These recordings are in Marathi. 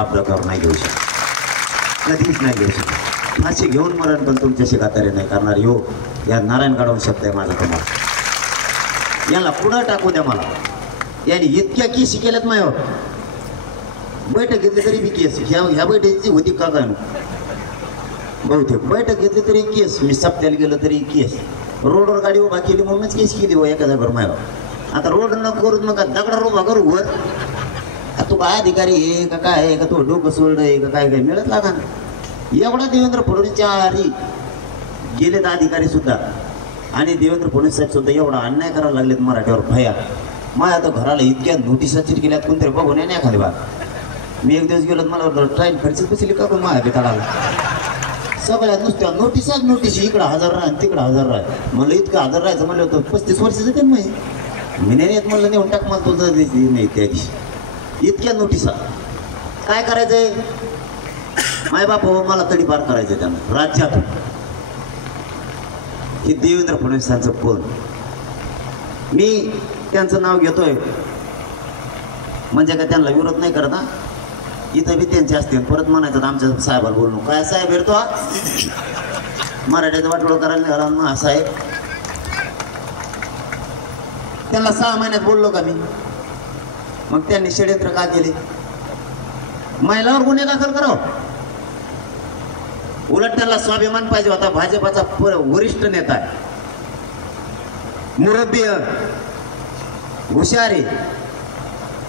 बाप डोक्यावर नाही घेऊ शकत, कधीच नाही घेऊ शकत. फाशी घेऊन मरण पण तुमच्याशी गातारे नाही करणार. यो या नारायणगडावरून शब्द आहे माझा तुम्हाला. याला पुढं टाकू द्या मला. याने इतक्या केस केल्यात मायावर. बैठक घेतली तरी बी केस. ह्या बैठकीची होती का काय बहुतेक. बैठक घेतली तरी केस. मी सप्त्याला गेलो तरी केस. रोडवर गाडी उभा केली म्हणूनच केस केली हो एका जागेवर मायावर. आता रोड न करू मग दगडावर उभा करू वर. तू काय अधिकारी आहे का काय आहे का तू डोकं सोडलं आहे का काय काय मिळत लागा ना. एवढा देवेंद्र फडणवीसच्या आधी गेलेत अधिकारी सुद्धा. आणि देवेंद्र फडणवीस साहेब सुद्धा एवढा अन्याय करायला लागलेत मराठीवर भया. माझ्या आता घराला इतक्या नोटिसा चिटकेल्यात कोणतरी बघून नाही एखादी बात. मी एक दिवस गेलो मला ट्रेन खर्च बसली का पण माझ्या बेताळाला सगळ्यात नुसत्या नोटिसाच नोटीस. इकडं 1000 राह तिकडं 1000 राह. म्हणलं इतकं 1000 राहायचं म्हणलं होतं 35 वर्षाचं ते मी नाही येत म्हणलं नेऊन टाक मला तुझं नाही त्या दिवशी. इतक्या नोटिसा काय करायचंय माय बाप मला तडीपार करायचंय त्यांना राज्यातून. हे देवेंद्र फडणवीसांचं फोन. मी त्यांचं नाव घेतोय म्हणजे काय त्यांना विरोध नाही करत ना. इथं बी त्यांचे असते परत म्हणायचं आमच्या साहेबाला बोलणं काय साहेब भेटतो मराठीचं वाटोळ करायला निघाला ना साहेब. त्यांना 6 महिन्यात बोललो का मी. मग त्यांनी षडयंत्र का केले. महिलावर गुन्हे दाखल करावं. उलट त्यांना स्वाभिमान पाहिजे होता. भाजपाचा वरिष्ठ नेता आहे, मुरब्बी, हुशार आहे.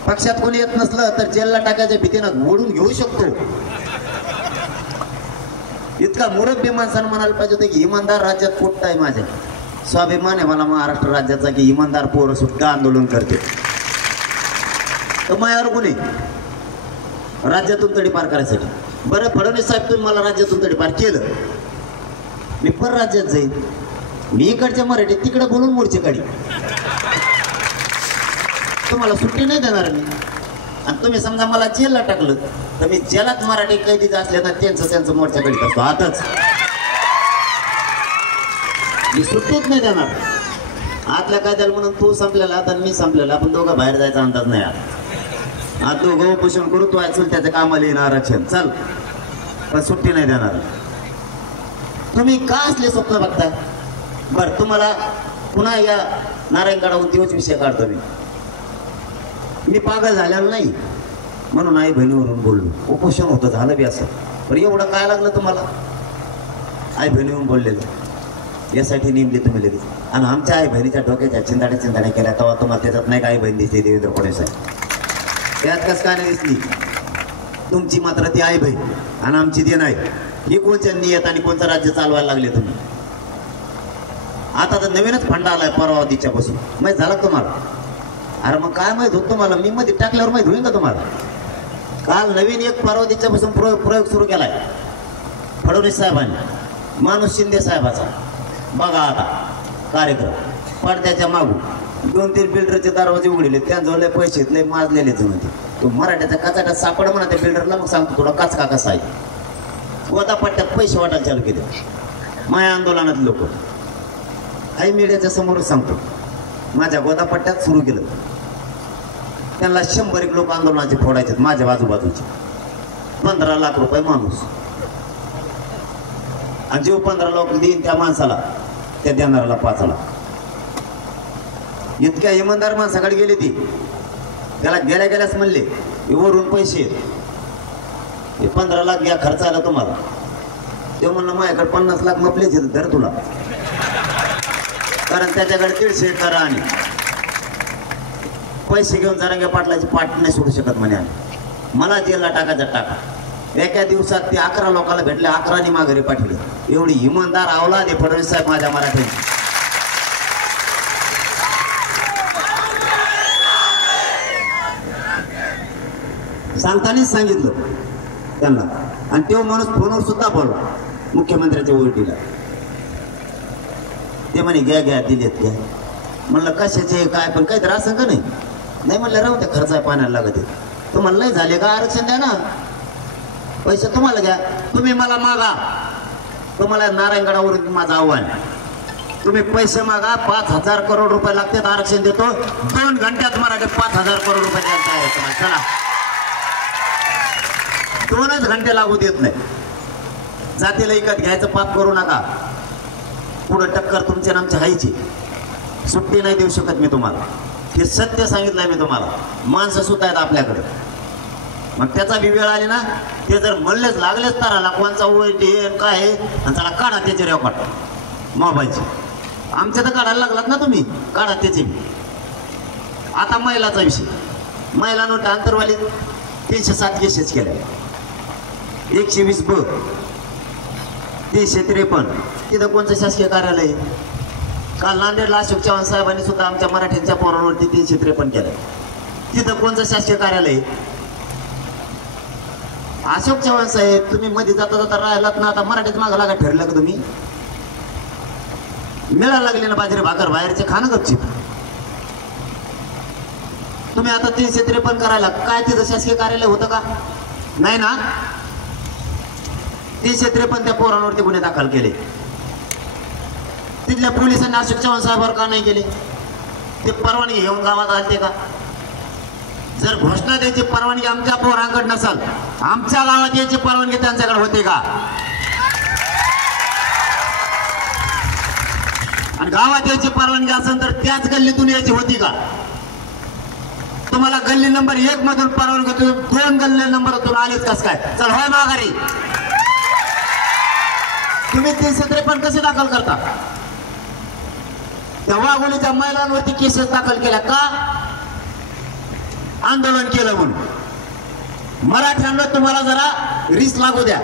पक्षात कोणी येत नसलं तर जेलला टाकायच्या भीतीनं ओढून घेऊ शकतो. इतका मुरब्बी माणसानं म्हणायला पाहिजे होतं की इमानदार राज्यात पोट आहे माझ्या. स्वाभिमान आहे मला महाराष्ट्र राज्याचा की इमानदार पोरं सुद्धा आंदोलन करते. तर मायावर गुन्हे राज्यातून तडीपार करायसाठी. बरं फडणवीस साहेब तुम्ही मला राज्यातून तडीपार केलं मी परराज्यात जाईल. मी इकडच्या मराठी तिकडे बोलून मोर्चे काढी. तुम्हाला सुट्टी नाही देणार मी. आणि तुम्ही समजा मला जेलला टाकलं तर मी जेलात मराठी कैदीच असले तर त्यांचं मोर्चा करीत असतो आताच. मी सुट्टीच नाही देणार. आतल्या कायद्याला म्हणून तू संपलेला आता मी संपलेला आपण दोघं बाहेर जायचा अंदाज नाही. आज दोघं उपोषण करू तू चल त्याच्या कामाला येईन आरक्षण चल पण सुट्टी नाही देणार. तुम्ही का असले स्वप्न बघताय. बरं तुम्हाला पुन्हा या नारायणगडावरून तोच विषय काढतो मी पागल झालेलो नाही म्हणून आई बहिणीवरून बोललो. उपोषण होतं झालं बी असं पण एवढं काय लागलं तुम्हाला. आई बहिणीवरून बोललेलं यासाठी नेमले तुम्ही लगेच. आणि आमच्या आई बहिणीच्या डोक्याच्या चिंताड्या केल्या तेव्हा तुम्हाला त्याच्यात नाही आई बहीण दिसते देवेंद्र फडणवीस साहेब. त्यात कसं काय नाही दिसली. तुमची मात्र ती आई बहीण आणि आमची ती नाही. ही कोणच्या नियत आणि कोणतं राज्य चालवायला लागले तुम्ही. आता तर नवीनच फंडा आलाय परवा दिवसापासून माहीत झाला तुम्हाला. अरे मग काय माहीत होत तुम्हाला. मी मध्ये टाकल्यावर माहीत होईल का तुम्हाला. काल नवीन एक परवा दिवसापासून प्रयोग सुरू केलाय फडणवीस साहेबांनी माणूस शिंदे साहेबाचा. बघा आता कार्यक्रम पडद्याच्या मागून 2-3 बिल्डरचे दरवाजे उघडले त्यांजवळ पैसे लय माजलेले जमते. तो मराठ्याचा कचाट्यात सापड म्हणा त्या बिल्डरला. मग सांगतो थोडा काचका कसा आहे. गोदापट्ट्यात पैसे वाटायला चालू केले माया आंदोलनात लोक. आई मीडियाच्या समोरच सांगतो माझ्या गोदापट्ट्यात सुरू केलं. त्यांना 100 लोक आंदोलनाचे फोडायचे माझ्या बाजूबाजूचे. 15 लाख रुपये माणूस. आणि जेव 15 लाख देईन त्या माणसाला त्या देणाऱ्याला 5 लाख. इतक्या इमानदार माणसाकडे गेले ती. त्याला गेल्याच म्हणले वरून पैसे 15 लाख घ्या खर्च आला तुम्हाला. ते म्हणलं माझ्याकडे 50 लाख मपलेच येत धर तुला. कारण त्याच्याकडे 150 एकर आणि पैसे घेऊन जरांगे पाटलाची पाठ नाही सोडू शकत म्हणे. मला जेलला टाकायचा टाका. एका दिवसात ते 11 लोकांना भेटले 11नी माघारी पाठवले. एवढी इमानदार अवलाद आहे फडणवीस साहेब माझ्या मराठी. सांगतानाच सांगितलं त्यांना. आणि तो माणूस फोनवर सुद्धा बोलला मुख्यमंत्र्याच्या ओळखीला. ते म्हणे घ्या दिलेत घ्या. म्हणलं कशाचे काय पण काहीतरी असं का नाही म्हणलं राहू त्या खर्च पाण्याला लागत आहे. तुम्हाला नाही झाले का आरक्षण द्या ना. पैसे तुम्हाला घ्या. तुम्ही मला मागा. तुम्हाला नारायणगडावरून माझं आव्हान तुम्ही पैसे मागा. 5,000 करोड रुपये लागतात. आरक्षण देतो 2 घंट्यात मराठी 5,000 करोड रुपये द्यायचा आहे तुम्हाला. चला 2च घंटे लागू देत नाही. जातीला इकत घ्यायचं पाप करू नका. पुढं टक्कर तुमच्या नामच्या हायची. सुट्टी नाही देऊ शकत मी तुम्हाला. हे सत्य सांगितलंय मी तुम्हाला. माणसं सुद्धा आहेत आपल्याकडे. मग त्याचा बी वेळ आली ना, ते जर म्हणलेच लागलेच ताराला कोणचा ओळख काय आहे आणि त्याला काढा त्याचे रेकॉर्ड मोबाईलचे. आमच्या तर काढायला लागलात ना तुम्ही, काढा त्याचे. आता महिलाचा विषय. महिला नोट आंतरवाली 307 केसेस केल्या. 120 ब 353. तिथं कोणतं शासकीय कार्यालय? काल नांदेडला अशोक चव्हाण साहेबांनी सुद्धा आमच्या मराठ्यांच्या पोरांवरती 353 केलं. तिथं कोणतं शासकीय कार्यालय? अशोक चव्हाण साहेब, तुम्ही मध्ये जाता जाता राहिलात ना, आता मराठीत मागं लागा ठरलं का तुम्ही? मिळायला लागले ना बाजरी भाकर, बाहेरचे खाणं गपचिप. तुम्ही आता 353 करायला काय तिथं शासकीय कार्यालय होतं का? नाही ना. 353 त्या पोरांवरती गुन्हे दाखल केले. तिथल्या पोलिसांनी अशोक चव्हाण साहेबांवर का नाही केले? ते परवानगी घेऊन गावात आलते का? जर घोषणा द्यायची परवानगी आमच्या पोरांकडे नसेल, आमच्या गावात यायची परवानगी त्यांच्याकडे होते का? आणि गावात यायची परवानगी असेल तर त्याच गल्लीतून यायची होती का? तुम्हाला गल्ली नंबर 1 मधून परवानगी होती, 2 गल्ली नंबरतून आलेच कस काय? चल होय माघारी. तुम्ही 353 कसे दाखल करता? त्या वाघोलीच्या महिलांवरती केसेस दाखल केल्या का? आंदोलन केलं म्हणून. मराठ्यांना तुम्हाला जरा रिस लागू द्या.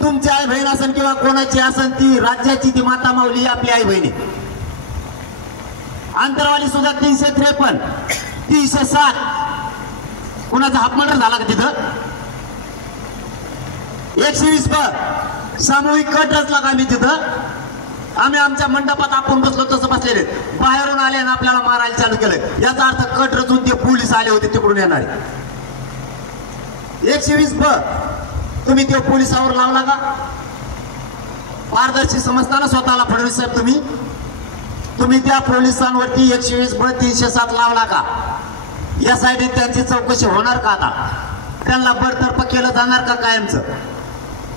तुमची आई बहीण असेल किंवा कोणाची असेल, ती राज्याची ती माता माऊली आपली आई बहिणी. आंतरवाली सुद्धा 353 307. कुणाचा हाफ मर्डर झाला का तिथं? 120 ब सामूहिक कट रचला का आम्ही तिथं? आम्ही आमच्या मंडपात आपण बसलो तसं बसलेले. बाहेरून आले आणि आपल्याला मारायला चालू केलं. याचा अर्थ कट रचून ते पोलीस आले होते तिकडून येणारे. 120 ब तुम्ही ते पोलिसावर लावला का? पारदर्शी समजताना स्वतःला फडणवीस साहेब तुम्ही त्या पोलिसांवरती 120 ब 307 लावला का? यासाठी त्यांची चौकशी होणार का? आता त्यांना बडतर्फ केलं जाणार का कायमचं?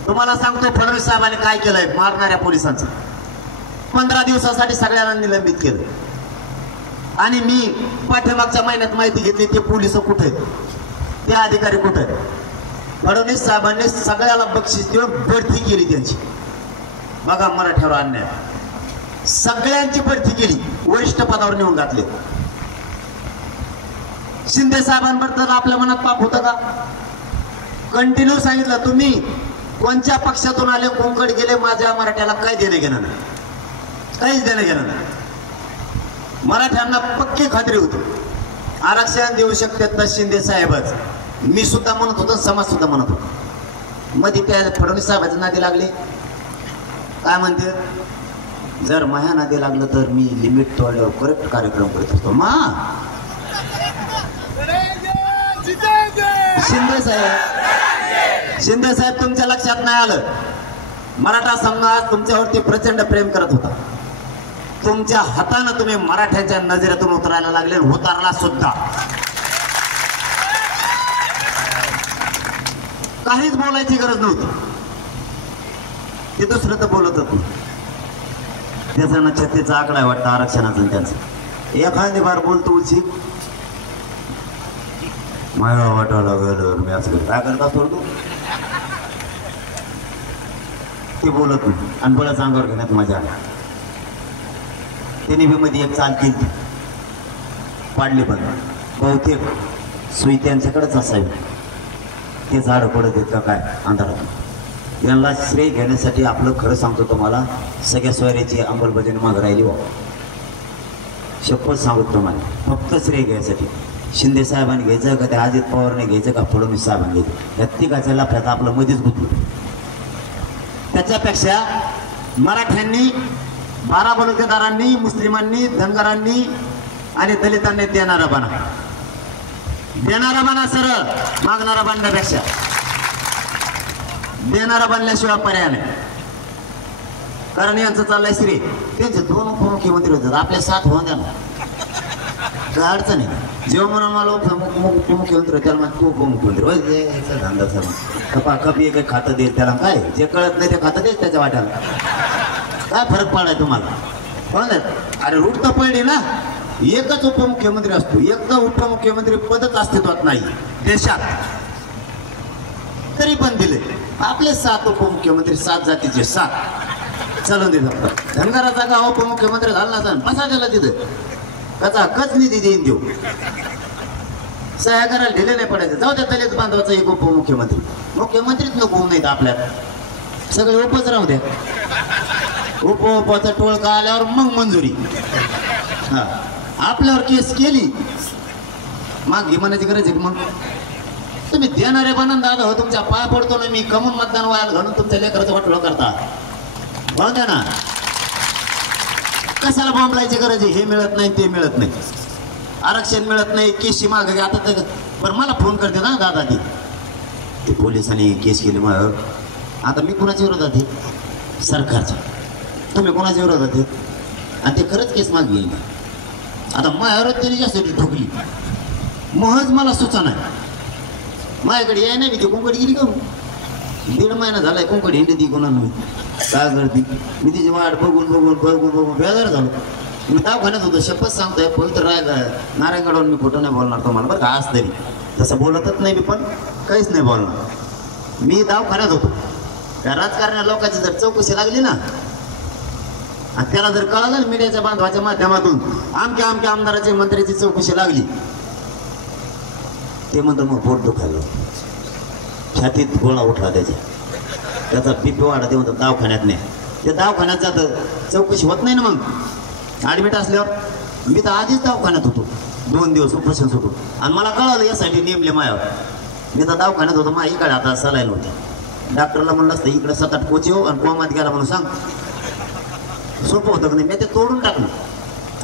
तुम्हाला सांगतो फडणवीस साहेबांनी काय केलंय मारणाऱ्या पोलिसांचं. 15 दिवसासाठी सगळ्यांना निलंबित केलं. आणि मी पाठीमागच्या महिन्यात माहिती घेतली ते पोलिस कुठे आहेत, ते अधिकारी कुठे आहेत. फडणवीस साहेबांनी सगळ्याला बक्षीस देऊन बढती केली त्यांची. बघा मराठ्यावर अन्याय. सगळ्यांची बढती केली, वरिष्ठ पदावर नेऊन घातले. शिंदे साहेबांबद्दल आपल्या मनात पाप होतं का? कंटिन्यू सांगितलं तुम्ही कोणत्या पक्षातून आले, कोणकडे गेले, माझ्या मराठ्याला काय देणं घेणं नाही, काहीच देणं घेणं नाही. मराठ्यांना पक्की खात्री होती आरक्षण देऊ शकतात तर शिंदे साहेबच. मी सुद्धा म्हणत होतो, समाज सुद्धा म्हणत होतो. मध्ये त्या फडणवीस साहेबांच्या नादी लागले. काय म्हणते? जर माझ्या नादी लागलं तर मी लिमिट तोडल्यावर करेक्ट कार्यक्रम करत असतो. शिंदे साहेब तुमच्या लक्षात नाही आलं. मराठा समाज तुमच्यावरती प्रचंड प्रेम करत होता. तुमच्या हाताने तुम्ही मराठ्यांच्या नजरेतून उतरायला लागले, उतरला सुद्धा. काहीच बोलायची गरज नव्हती. ते दुसरं तर बोलत होत. त्याचा ना छत्तीचा आकडा वाटतं आरक्षणाचा त्यांचा. एखादी बार बोलतो उची माया वाटायला गेलं मी असं काय करता सोडतो. ते बोलत नाही आणि बोलायचं अंगावर घेण्यात मजा आली. त्यांनी बी मध्ये एक चाल केली, पाडली पण बहुतेक सुई त्यांच्याकडेच असावी. ते झाड पडत आहेत का काय अंधारात. यांना श्रेय घेण्यासाठी आपलं खरं सांगतो तुम्हाला, सगळ्या सोयऱ्याची अंमलबजावणी मागं राहिली बा. शपथ सांगतो तुम्हाला, फक्त श्रेय घ्यायसाठी. शिंदे साहेबांनी घ्यायचं का त्या अजित पवारने घ्यायचं का फडणवीस साहेबांनी घ्यायचं, या तिघाच्या लफड्यात आपलं मध्येच गुंतलं. त्याच्यापेक्षा मराठ्यांनी, बारा बलुतेदारांनी, मुस्लिमांनी, धनगरांनी आणि दलितांनी देणारा बना सरळ, मागणारा बनण्यापेक्षा देणारा बनल्याशिवाय पर्याय नाही. कारण यांचं चाललंय श्री त्यांचे 2 उपमुख्यमंत्री होतात, आपल्या 7 होऊन द्या ना, काय अडचण आहे. जेव्हा म्हणून मला उपमुख्यमंत्री त्याला मग तू उपमुख्यमंत्री धंदा सर कपी एक खातं देईल त्याला काय जे कळत नाही ते खातं देईल त्याच्या वाट्याला काय फरक पडाय तुम्हाला हो ना अरे रूट तर पडली ना एकच उपमुख्यमंत्री असतो एकदा उपमुख्यमंत्री पदच अस्तित्वात नाही देशात तरी पण दिले आपले 7 उपमुख्यमंत्री 7 जातीचे 7 चालून दे फक्त धनगराचा गाव उपमुख्यमंत्री झाला ना बसा त्याला तिथं त्याचा हक्कच निधी देईन देऊ सह्या करायला ढिले नाही पडायचं जाऊ द्या दलित बांधवाचा एक उपमुख्यमंत्री मुख्यमंत्रीच नको होऊ नाहीत आपल्यात सगळे उपच राहू द्या उपचा टोळका आल्यावर मग मंजुरी हा आपल्यावर केस केली मागे म्हणायची गरज आहे मग तुम्ही देणारे बनन दादा हो तुमच्या पाय पडतो ना मी कमून मतदान व्हायला घालून तुमच्या लेकराचं वाटोळं करता म्हणून द्या ना कशाला बॉम्ब लायची गरज आहे हे मिळत नाही ते मिळत नाही आरक्षण मिळत नाही केसची माग आता तर बरं मला फोन करते ना दादा ते पोलिसांनी केस केली मग आता मी कुणाच्या विरोधात आहे सरकारच्या तुम्ही कोणाच्या विरोधात आहे आणि ते खरंच केस मागे येईल आता माझ्यावर त्यांनी जास्त ठोकली महज मला सुचना माझ्याकडे याय नाही मी ती कुंकड गेली करू 1.5 महिना झालाय कुंकड हिंडी ती कोणाला मी काय करते मी तिची वाट बघून बेजार झालो मी दवाखान्यात होतो शपथ सांगतोय पवित्र नारायणगडावर मी खोटं नाही बोलणार तुम्हाला बरं का आज तरी तसं बोलतच नाही मी पण काहीच नाही बोलणार मी दवाखान्यात होतो त्या राजकारण्या लोकांची जर चौकशी लागली ना आणि त्याला जर कळालं मीडियाच्या बांधवाच्या माध्यमातून आमच्या आमदाराची मंत्र्याची चौकशी लागली ते म्हणतो मग पोट दुखायला छातीत गोळा उठला त्याचा बीपी वाढा ते म्हणतात दवाखान्यात नाही ते दवाखान्यात जातं चौकशी होत नाही ना मग ॲडमिट असल्यावर मी तर आधीच दवाखान्यात होतो 2 दिवस उपोषण होतो आणि मला कळालं यासाठी नेमले मायावर मी तर दवाखान्यात होतो मा इकडे आता सलाईन होती डॉक्टरला म्हणलं असतं इकडे 7-8 कोची हो आणि कोमात गेला म्हणून सांग सोपं होतं का नाही मी ते तोडून टाकलं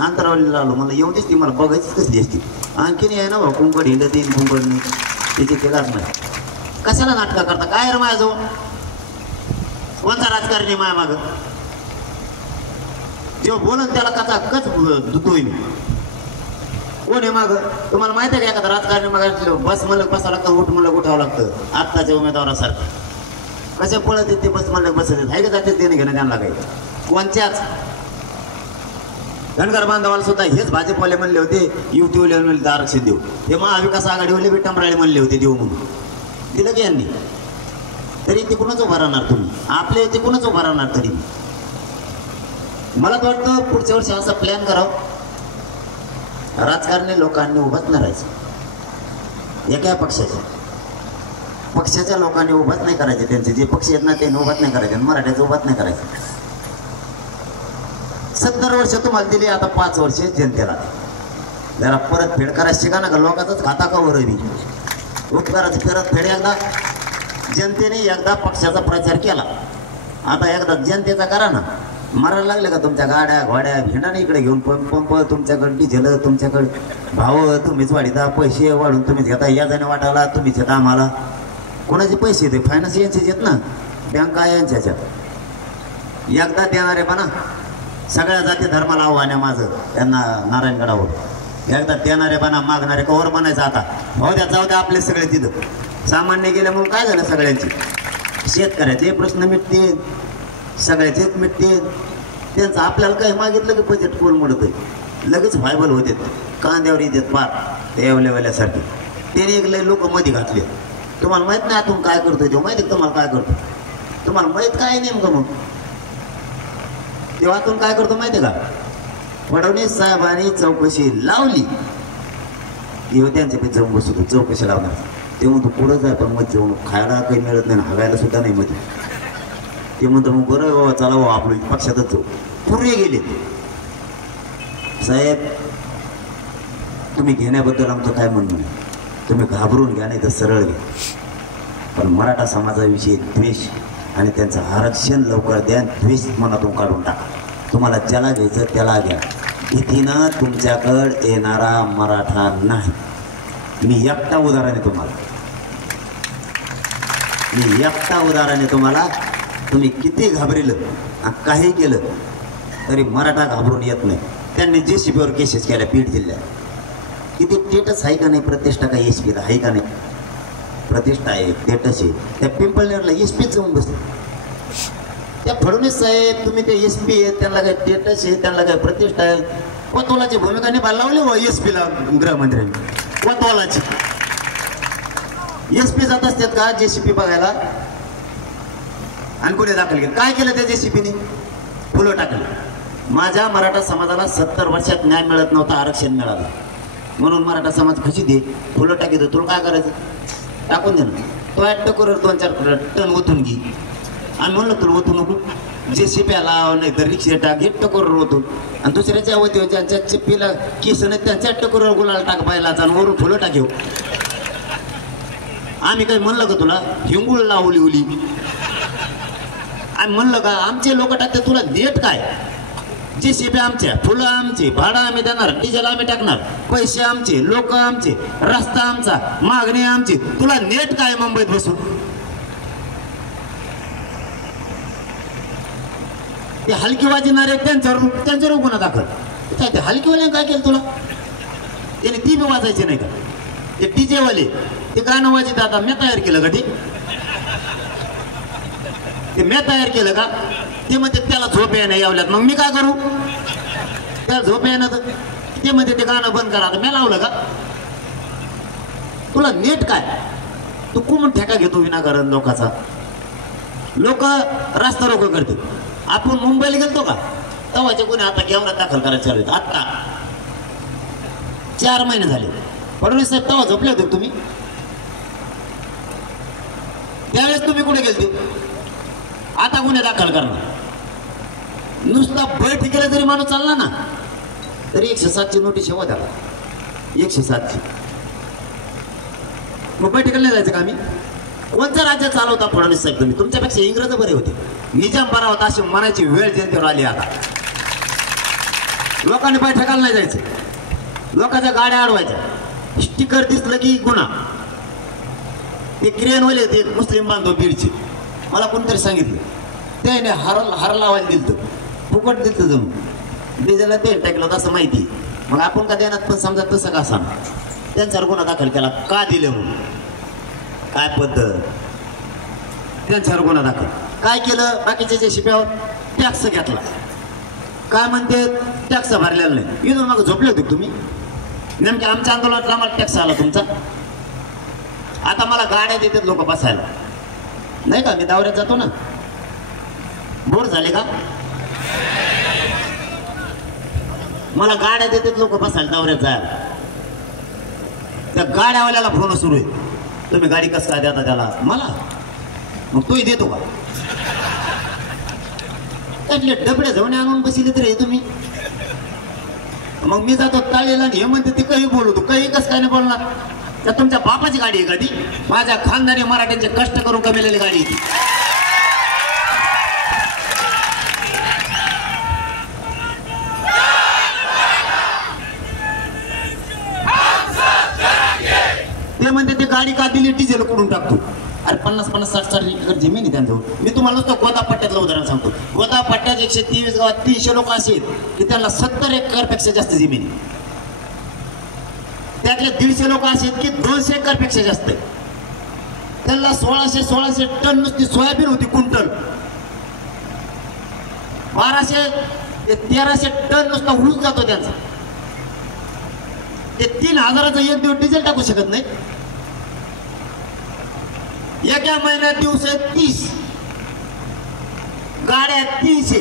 अंतरावलीला आलो मला येऊन दिसती मला बघायचीच कसली असती आणखीन आहे ना भाऊ कुंकड हिंडत येईन कुंकड नाही तिथे केलाच नाही कशाला नाटकं करता काय रे माझ्याजवळ कोणता राजकारणी माया माग जेव्हा बोलन त्याला कसा कच धुतोय मी कोण आहे माग तुम्हाला माहिती आहे का एखादा राजकारणी माग बस म्हणलं बसावं लागतं उठ म्हणलं उठावं लागतं आत्ताच्या उमेदवारासारखं कशा पळत येते बस म्हणलं बसत येत आहे का जाते देणे घेणं त्यांना काही कोणत्याच धनगर बांधवाला सुद्धा हेच भाजपवाले म्हणले होते युतीवाले म्हणले आरक्षण देऊ हे महाविकास आघाडीवाले विठ्ठमराळे म्हणले होते देऊ म्हणून दिलं की यांनी तरी ते कुणाच उभा राहणार तुम्ही आपले ते कुणाच उभा राहणार तरी मला तर वाटतं पुढच्या वर्षी असा प्लॅन करावं राजकारणी लोकांनी उभाच नाही राहायचं एका पक्षाच्या लोकांनी उभाच नाही करायचे त्यांचे जे पक्ष आहेत ना त्यांनी उभाच नाही करायचे मराठ्याचं उभाच नाही करायचं 70 वर्ष तुम्हाला दिली आता 5 वर्ष जनतेला जरा परत फेड करायला शिका ना का लोकांचाच खाता का वर उपकाराची परत फेड एकदा जनतेने एकदा पक्षाचा प्रचार केला आता एकदा जनतेचा करा ना मारायला लागले का तुमच्या गाड्या घोड्या भिंडाने इकडे घेऊन पंप तुमच्याकडे डिझेल तुमच्याकडे भाव तुम्हीच वाढीता पैसे वाढून तुम्हीच घेता या जाणे वाटायला तुम्हीच येता आम्हाला कोणाचे पैसे येते फायनान्स यांचेच येत ना बँका यांच्याच्या एकदा देणारे पण सगळ्या जाती धर्माला आव्हान आहे माझं त्यांना नारायणगडावर एकदा देणारे बना मागणारे कवर बनायचं आता भाऊ द्या जाऊ द्या आपले सगळे तिथं सामान्य गेल्यामुळे काय झालं सगळ्यांची शेतकऱ्याचे प्रश्न मिटते सगळ्याचेच मिटते त्यांचं आपल्याला काही मागितलं की बजेट कोण मोडत आहे लगेच व्हायबल होते कांद्यावर येतात पार एवल्यासारखे त्याने एक लय लोक मध्ये घातले तुम्हाला माहित नाही आतून काय करतोय तेव्हा माहिती तुम्हाला काय करतो तुम्हाला माहित काय नेमकं मग तेव्हा आतून काय करतो माहिती का फडणवीस साहेबांनी चौकशी लावली तेव्हा त्यांच्याकडे जाऊन बसतो चौकशी लावणार ते म्हणतो पुढं जाय पण मग जेवण खायला काही मिळत नाही हगायला सुद्धा नाही मध्ये ते म्हणतो मग बरं बाबा चला बाबा आपलं पक्षातच जाऊ पूर्वी गेले साहेब तुम्ही घेण्याबद्दल आमचं काय म्हणणं नाही तुम्ही घाबरून घ्या नाही तर सरळ घ्या पण मराठा समाजाविषयी द्वेष आणि त्यांचं आरक्षण लवकर द्या द्वेष मनातून काढून टाका तुम्हाला ज्याला घ्यायचं त्याला घ्या भीतीनं तुमच्याकडे येणारा मराठा नाही मी एकटा उदाहरण आहे तुम्हाला तुम्ही किती घाबरिलं काही केलं तरी मराठा घाबरून येत नाही त्यांनी JCBवर केसेस केल्या बीड जिल्ह्यात किती टेटस आहे का नाही प्रतिष्ठा का एसपीला आहे का नाही प्रतिष्ठा आहे टेटस आहे त्या पिंपळनेरला एसपीच जाऊन बसले त्या फडणवीस साहेब तुम्ही ते एसपी आहेत त्यांना काय टेटस आहे त्यांना काय प्रतिष्ठा आहे कोतवालाची भूमिका निभायला लावली एसपीला गृहमंत्र्यांनी कोतवालाची एसपी जात असतात का जेसीपी बघायला आणि कोणी दाखल केलं काय केलं त्या जेसीपीने फुलं टाकले माझ्या मराठा समाजाला 70 वर्षात न्याय मिळत नव्हता आरक्षण मिळालं म्हणून मराठा समाज खुशी दे फुलं टाकी दे तुला काय करायचं टाकून दे ना तो ॲट करून 2-4 टन ओतून घे आणि म्हणलं तुला ओतू नको जेसीपी लाव नाही तर रिक्षा टाक हे टकोर ओतून आणि दुसऱ्याच्या वती ज्यांच्या चिप्पीला केस नाही त्यांच्या टकोर गुलाल टाक पाहिलाच आणि वरून फुलं टाकेव आम्ही काही म्हणलं का तुला हिंगुळ लावली उली आम्ही म्हणलं का आमचे लोक टाकते तुला नेट काय जेसीबी आमच्या फुलं आमचे भाडं आम्ही देणार डिझेल आम्ही टाकणार पैसे आमचे लोक आमचे रस्ता आमचा मागणी आमची तुला नेट काय मुंबईत बसून ते हलकी वाजणारे त्यांच्यावर गुन्हा दाखल काय ते हलकीवाले काय केलं तुला त्याने ती बी वाजायची नाही का ते डीजे वाले ते गाणं वाजत आता मी तयार केलं का ते मी तयार केलं का ते म्हणते त्याला झोप येणं यावल्यात मग मी काय करू त्याला झोप येणं तर ते म्हणते ते गाणं बंद करा आता मी लावलं का तुला नेट काय तू कोण ठेका घेतो विनाकारण लोकांचा लोक रास्ता रोको करते आपण मुंबईला गेलतो का तेव्हाचे कोणी आता केवढा दाखल करायला चालू आहेत आत्ता 4 महिने झाले फडणवीस साहेब तेव्हा झोपले होते तुम्ही त्यावेळेस तुम्ही कुठे गेलते आता गुन्हे दाखल करणार नुसता बैठकीला जरी माणूस चालला ना तरी 107ची नोटीस हवा त्याला 107ची मग बैठकीला नाही जायचं का आम्ही कोणतं राज्य चालवता फडणवीस साहेब तुम्ही तुमच्यापेक्षा इंग्रज बरे होते निजाम बरा होता अशी म्हणायची वेळ जनतेवर आली आता लोकांनी बैठकाला नाही जायचं लोकांच्या गाड्या अडवायच्या स्टिकर दिसलं की गुन्हा ते क्रियनवाले होते मुस्लिम बांधव बीडचे मला कोणतरी सांगितलं त्याने हार लावायला दिलं फुकट दिलं जणू डिझेलला तेल टाकलं असं माहिती मग आपण का देण्यात पण समजा तसं का सांग त्यांच्यावर गुन्हा दाखल केला का दिलं म्हणून काय पद्धत त्यांच्यावर गुन्हा दाखल काय केलं बाकीच्या जे शिप्यावर टॅक्स घेतला काय म्हणते टॅक्स भरलेला नाही इथून मग झोपले होते तुम्ही नेमक्या आमच्या आंदोलनात आम्हाला टॅक्स आला तुमचा आता मला गाड्या देतात लोक बसायला नाही का मी दौऱ्यात जातो ना बोर झाले का मला गाड्या देतात लोक बसायला दौऱ्यात जायला त्या गाड्यावाल्याला फोन सुरू आहे तुम्ही गाडी कसं काय देता त्याला मला मग तोही देतो का त्यातले डबडे जाऊन आणून बसले तरी तुम्ही मग मी जातो ताळीला आणि हे म्हणते ती काही बोलू तू काही कसं काय नाही बोलणार तर तुमच्या बापाची गाडी आहे का ती माझ्या खानदानी मराठ्यांचे कष्ट करून कमवलेली गाडी ती ते म्हणते ती गाडी का दिली डिझेल कडून टाकतो अरे 50-60 एकर जमीन आहे त्यांच्यावर मी तुम्हाला नुसतं गोदापट्ट्यातलं उदाहरण सांगतो गोदापट्ट्यात 123 गावात 300 लोक असे की त्यांना 70 एकरपेक्षा जास्त जमीन आहे त्यातले 150 लोक असे की 200 एकरपेक्षा जास्त आहे त्यांना 1600 टन नुसती सोयाबीन होती क्विंटल 1200 ते 1300 टन नुसता ऊस जातो त्यांचा ते 3000चं एक दिवस डिझेल टाकू शकत नाही एका महिन्यात दिवस 30 गाड्या 300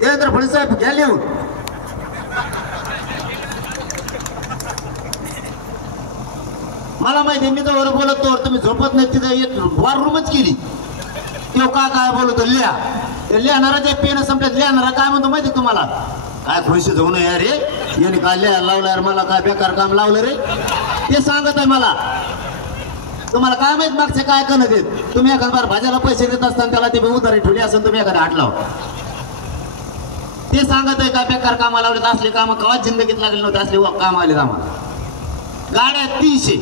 देवेंद्र फडणवीस साहेब घ्या लिहून मला माहिती आहे मी तर वर बोलतो तुम्ही झोपत नाही तिथं एक वॉर रूमच केली तो काय बोलतो लिहा ते लिहाणारा जे पेन संपल्यात लिहाणारा काय म्हणतो माहिती तुम्हाला काय खुशी जाऊ नये रे याने काय लिहायला लावलं यार मला काय बेकार काम लावलं रे ते सांगत आहे मला तुम्हाला काय माहित मागचे काय कण देत तुम्ही एखाद बार भाज्याला पैसे देत असताना त्याला ते उधारी ठेवली असेल तुम्ही एखाद्या हात लाव ते सांगत आहे का बेकार कामाला लावले असले काम कवाच जिंदगीत लागले नव्हते असले काम आले आम्हाला गाड्या 300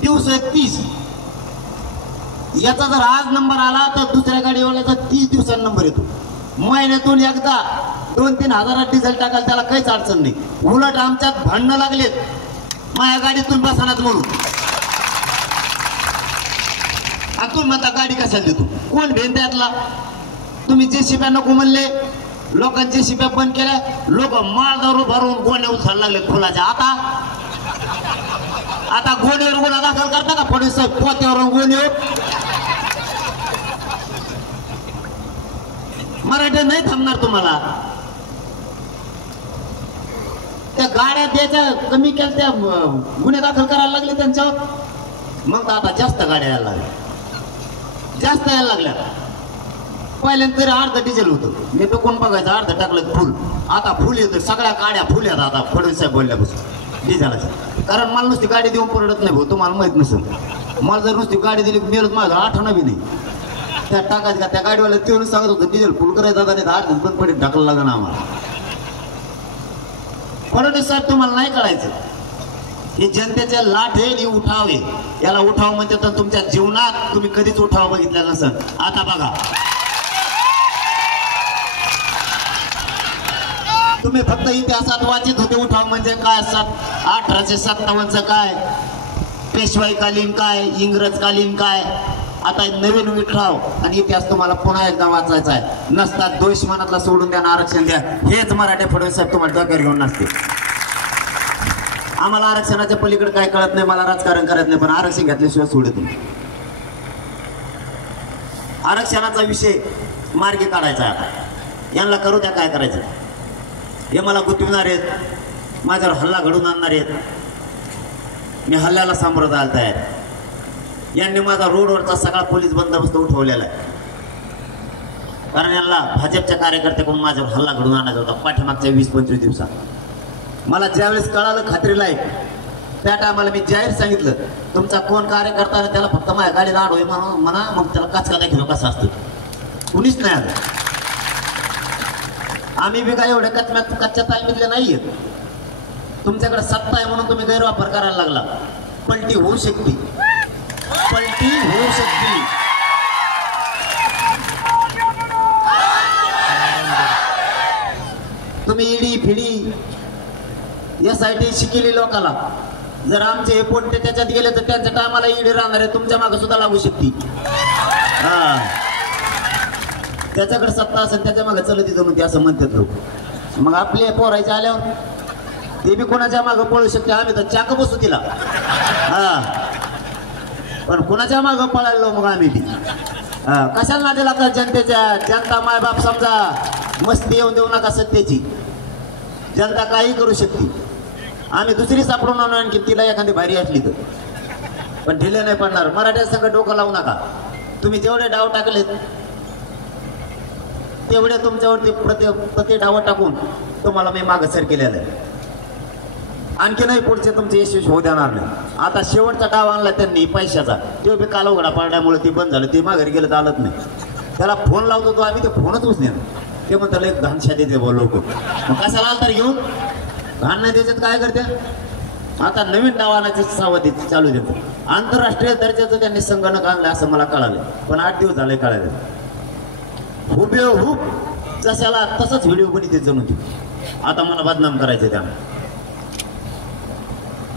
दिवस 30 याचा जर आज नंबर आला तर दुसऱ्या गाडीवाल्याचा 30 दिवसांनी नंबर येतो महिन्यातून एकदा 2-3 हजारात डिझेल टाकायला त्याला काहीच अडचण नाही. उलट आमच्यात भांडणं लागलेत माझ्या गाडीतून बसणार म्हणून. तुम्ही म्हणता गाडी कशाला देतो, कोण भेन त्यातला? तुम्ही जेसीब्या नको म्हणले, लोकांचे जेसीब्या बंद केल्या, लोक माळदारू भरून गोण्या उचलायला लागले फुलाच्या. आता गोणीवर गुन्हा दाखल करता का फडणवीस साहेब? पोत्यावर गोणीवर मराठी नाही थांबणार तुम्हाला. त्या गाड्या द्यायच्या कमी केल्या, त्या गुन्हे दाखल करायला लागले त्यांच्यावर. मग आता जास्त गाड्या यायला लागल्या, जास्त यायला लागल्या. पहिल्यांदा तरी अर्ध डिझेल होतं, मी तो कोण बघायचं अर्ध टाकलं फुल. आता फुल येतं, सगळ्या गाड्या फुल येतात आता फडणवीस साहेब बोलल्यापासून डिझेलाची. कारण मला नुसती गाडी देऊन परवडत नाही भाऊ, तुम्हाला माहित नसेल. मला जर नुसती गाडी दिली मेलच माझं आठवणं बी नाही. त्या टाकायचं का त्या गाडीवाला तेवढं सांगत होतं डिझेल फुल करायचं नाही तर 8 दिवस बंद पडीत टाकलं लागलं ना आम्हाला. फडणवीस साहेब तुम्हाला नाही कळायचं, हे जनतेचे लाट आहे, ही उठाव आहे. याला उठाव म्हणजे तर तुमच्या जीवनात तुम्ही कधीच उठाव बघितला नसेल. आता बघा, तुम्ही फक्त इतिहासात वाचित होते उठाव म्हणजे काय असतात. 1857चं काय, पेशवाईकालीन काय, इंग्रजकालीन काय. आता नवीन उठाव आणि इतिहास तुम्हाला पुन्हा एकदा वाचायचा आहे. नसतात दोष मनातला सोडून द्या, आरक्षण द्या, हेच मराठे फडणवीस साहेब तुम्हाला डोक्यावर घेऊन नसते. आम्हाला आरक्षणाच्या पलीकडे काय कळत नाही, मला राजकारण करत नाही, पण आरक्षण घेतल्याशिवाय सोडत नाही. आरक्षणाचा विषय मार्गी काढायचा आहे. आता यांना करू द्या, काय करायचं. हे मला गुंतविणार आहेत, माझ्यावर हल्ला घडून आणणार आहेत. मी हल्ल्याला सामोरं जायला तयार. यांनी माझा रोडवरचा सगळा पोलीस बंदोबस्त उठवलेला आहे. कारण यांना भाजपच्या कार्यकर्त्याकडून माझ्यावर हल्ला घडून आणायचा होता पाठीमागच्या 20-25 दिवसात. मला ज्यावेळेस कळालं खात्रीला आहे, त्या टायमाला मी जाहीर सांगितलं, तुमचा कोण कार्यकर्ता आहे त्याला फक्त माझ्या गाडीत आडोय म्हणा, मग त्याला काचका दाखवलं कसं असतं. कुणीच नाही आलं. आम्ही बी काय एवढ्या कच्च्या तालमीतले नाहीये. तुमच्याकडे सत्ता आहे म्हणून तुम्ही गैरवापर करायला लागला. पलटी होऊ शकते, पलटी होऊ शकते. तुम्ही ईडी फिडी SIT शिकेली लोकाला, जर आमचे हे पोट्टे त्याच्यात गेले तर त्यांच्या टायमाला ईडी राहणार आहे, तुमच्या मागे सुद्धा लागू शकते. त्याच्याकडे सत्ता असेल त्याच्या मागे चलती जणू ते असं म्हणतात लोक. मग आपले पोरायचे आल्यावर ते बी कोणाच्या मागे पळू शकते. आम्ही तर चाक बसू तिला, पण कोणाच्या मागे पळायलो मग आम्ही बी. कशाला ना दिला का जनतेच्या? जनता मायबाप समजा, मस्ती येऊन देऊ नका सत्तेची. जनता काही करू शकते. आम्ही दुसरी सापडून आणू आणखी, तिला एखादी भारी असली तर. पण ढिले नाही पडणार. मराठ्या संघ डोकं लावू नका. तुम्ही जेवढे डाव टाकलेत तेवढे तुमच्यावरती प्रति डाव टाकून तुम्हाला मी मागसर केलेलं आहे. आणखी नाही पुढचे तुमचे यशस्वी होऊ देणार नाही. आता शेवटचा डाव आणला त्यांनी पैशाचा, तो बी काल उघडा पाडल्यामुळे ती बंद झालं. ती माघारी गेलं चालत नाही. त्याला फोन लावतो तो, आम्ही ते फोनच उचलेन. ते म्हणतात एक घाणशा देते बोल लोक. मग कशाला आला तर घेऊन घाण नाही त्याच्यात काय करते. आता नवीन डाव आणायची सावधी चालू देतो. आंतरराष्ट्रीय दर्जाचं त्यांनी संगणक आणलं असं मला कळालं, पण 8 दिवस झाले कळाले. हुबेहूब जशाला तसंच व्हिडिओ बनते जणू ती. आता मला बदनाम करायचं त्यामुळे.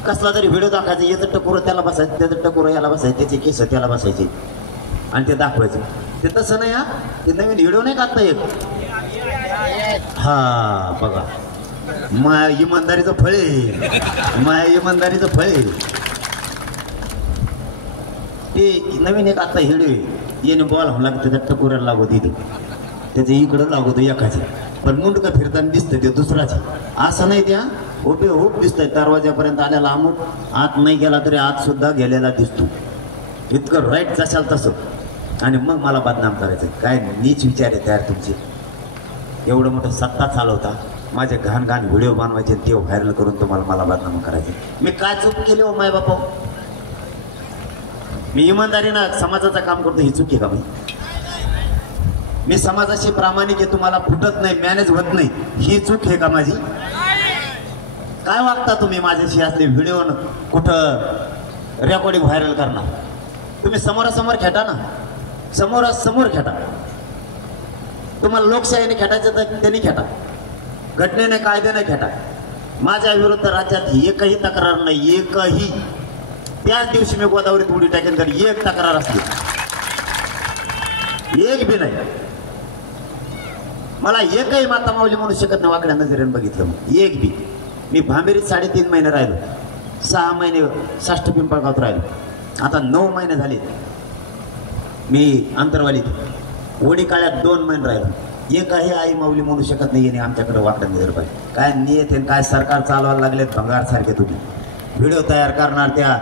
कसला तरी व्हिडिओ दाखवायचा, याचं टकोर त्याला बसायचं, त्याचं टकोर याला बसायचं, त्याचे केस त्याला बसायचे आणि ते दाखवायचं. ते तसं नाही. ते नवीन व्हिडिओ नाही काढता येत. बघा, माया इमानदारीचं फळ आहे, माया इमानदारीचं फळ आहे. ते नवीन एक आता व्हिडिओ येणे बॉल होऊन लागतं, त्याच्या टकोऱ्याला लागू तिथे, त्याचं इकडं लागवतो एकाचं, पण मुंडकं फिरताना दिसतं ते दुसराच. असं नाही. त्या उभे होप दिसतंय दरवाज्यापर्यंत आलेला अमुक, आत नाही गेला तरी आत सुद्धा गेलेला दिसतो. इतकं राईट जशाल तसं. आणि मग मला बदनाम करायचं. काय नीच विचार आहे तयार तुमचे. एवढं मोठं सत्ता चालवता, माझे घाण घाण व्हिडिओ बनवायचे, ते व्हायरल करून तुम्हाला मला बदनाम करायचे. मी काय चूक केली हो माय बापा? मी इमानदारीनं समाजाचं काम करतो, ही चूक आहे का? मी समाजाशी प्रामाणिक आहे, तुम्हाला फुटत नाही, मॅनेज होत नाही, ही चूक आहे का माझी? काय वागता तुम्ही माझ्याशी? असले व्हिडिओ कुठं रेकॉर्डिंग व्हायरल करणार? तुम्ही समोरासमोर खेटा ना, समोरासमोर खेटा. तुम्हाला लोकशाहीने खेटायचं तर त्यांनी खेटा. घटनेने कायद्याने खेटा. माझ्या विरुद्ध राज्यात एकही तक्रार नाही, एकही. त्याच दिवशी मी गोदावरीत उडी टाकेन तर एक तक्रार असली, एक बी नाही. मला एकही माता माऊली म्हणू शकत नाही वाकड्या नजरेने बघितलं मग, एक बी. मी भांबेरीत 3.5 महिने राहिलो, 6 महिने साष्ट पिंपळगावात राहिलो, आता 9 महिने झाले मी अंतरवालीत. वडी काळ्यात 2 महिने राहिलो. एकही आई माऊली म्हणू शकत नाही आमच्याकडे वाकड्या नजर पाहिजे. काय नियत आहे, काय सरकार चालवायला लागलेत भंगार सारखे. तुम्ही व्हिडिओ तयार करणार, त्या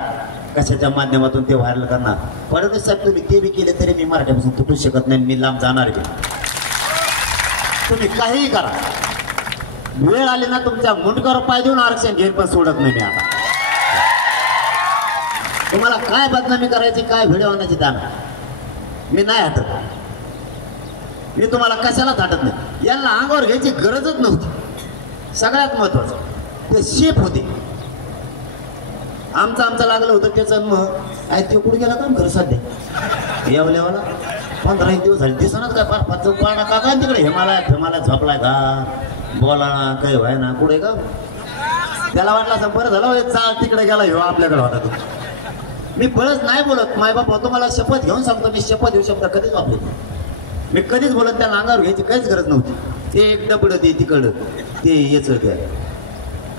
कशाच्या माध्यमातून ते व्हायरल करणार. फडणवीस साहेब तुम्ही ते बी केले तरी मी मराठीपासून तुटू शकत नाही, मी लांब जाणार बी. तुम्ही काहीही करा, वेळ आली ना तुमच्या मुंडकावर पाय देऊन आरक्षण घेऊन पण सोडत नाही मी. आता तुम्हाला काय बदनामी करायची, काय व्हिडिओ होण्याची जाणार मी नाही हटत. मी तुम्हाला कशालाच हटत नाही. यांना अंगावर घ्यायची गरजच नव्हती. सगळ्यात महत्वाचं ते शेप होते. आमचं लागलं होतं त्याचं मग आहे ते कुठे गेला काम खरं सध्या यावल्यावाला 15 दिवस झाले दिसणार काय. पाडा काका तिकडे हिमालयात झोपलाय का, बोला ना काही व्हाय ना कुठे का. त्याला वाटलं असं बरं झालं चाल तिकडे गेला ह्यो आपल्याकडे होता. तू मी बळच नाही बोलत. मायबाप तुम्हाला शपथ घेऊन सांगतो, मी शपथ घेऊ शब्द कधीच वापरतो. मी कधीच बोलत त्या अंगावर घ्यायची काहीच गरज नव्हती. ते एक डबड ते तिकडं ते याचं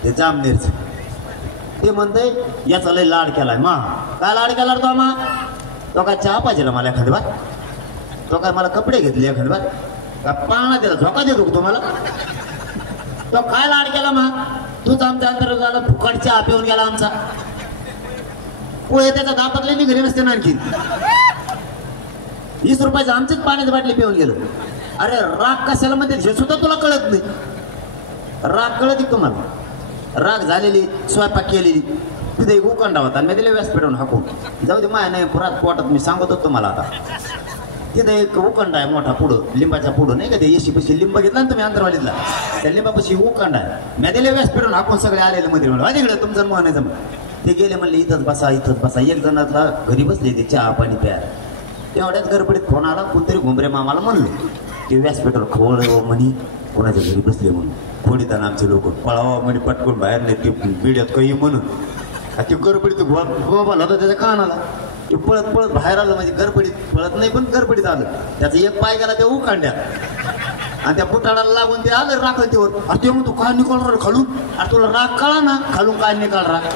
ते जामनेरचं ते म्हणतंय याचा लय लाड केलाय. मा काय लाड केला तो मा? तो काय चहा पाहिजे मला एखादी बार, तो काय मला कपडे घेतले एखादी बार, का पाळणा दिला झोका देतो तुम्हाला? तो काय लाड केला मा? तूच आमच्या अंतर झाला फुकट चहा पिऊन गेला आमचा. पोहे त्याच्या दातातले निघले नसते ना आणखी. 20 रुपयाचं आमचीच पाण्याची बाटली पिऊन गेलो. अरे राग कशाला म्हणते हे सुद्धा तुला कळत नाही. राग कळत तुम्हाला? राग झालेली स्वयंपाक केलेली तिथे एक उकंडा होता, मी दिले व्यासपीठावरून हाकून. जाऊ दे माया नाही पुरात पोटात. मी सांगतो तुम्हाला आता तिथे एक उकंडा आहे मोठा पुढं, लिंबाच्या पुढं नाही का ते येशी पशी लिंब घेतला ना तुम्ही अंतरवालीतला, त्या लिंबापाशी उकंडा आहे. मी दिले व्यासपीठावरून हाकून सगळे आलेले मध्ये म्हणून तिकडे तुमचं मन आहे जमलं. ते गेले म्हणले इथंच बसा इथंच बसा. एक जणातला घरी बसले ते चहा पाणी प्यायला. तेवढ्याच गडबडीत फोन आला, कोणतरी घुमरे मामाला म्हणलं ते व्यासपीठावर खोळ म्हणी कोणाच्या घरी बसले म्हणून. खोडीताना आमचे लोक पळावा म्हणे पटकून बाहेर नाही ते बिड्यात काही म्हणून. ते गडबडीत गोबाला होता त्याच्या कानाला. ते पळत पळत बाहेर आलं, म्हणजे गडबडीत पळत नाही पण गडबडीत आलं. त्याचा एक पाय गेला त्या उकांड्या आणि त्या बुटाडाला लागून ते आलं राखलतीवर. अरे ते मग तू काय निकाल राह खालून? अरे तुला राग कळा ना खालून काय निकाल राग.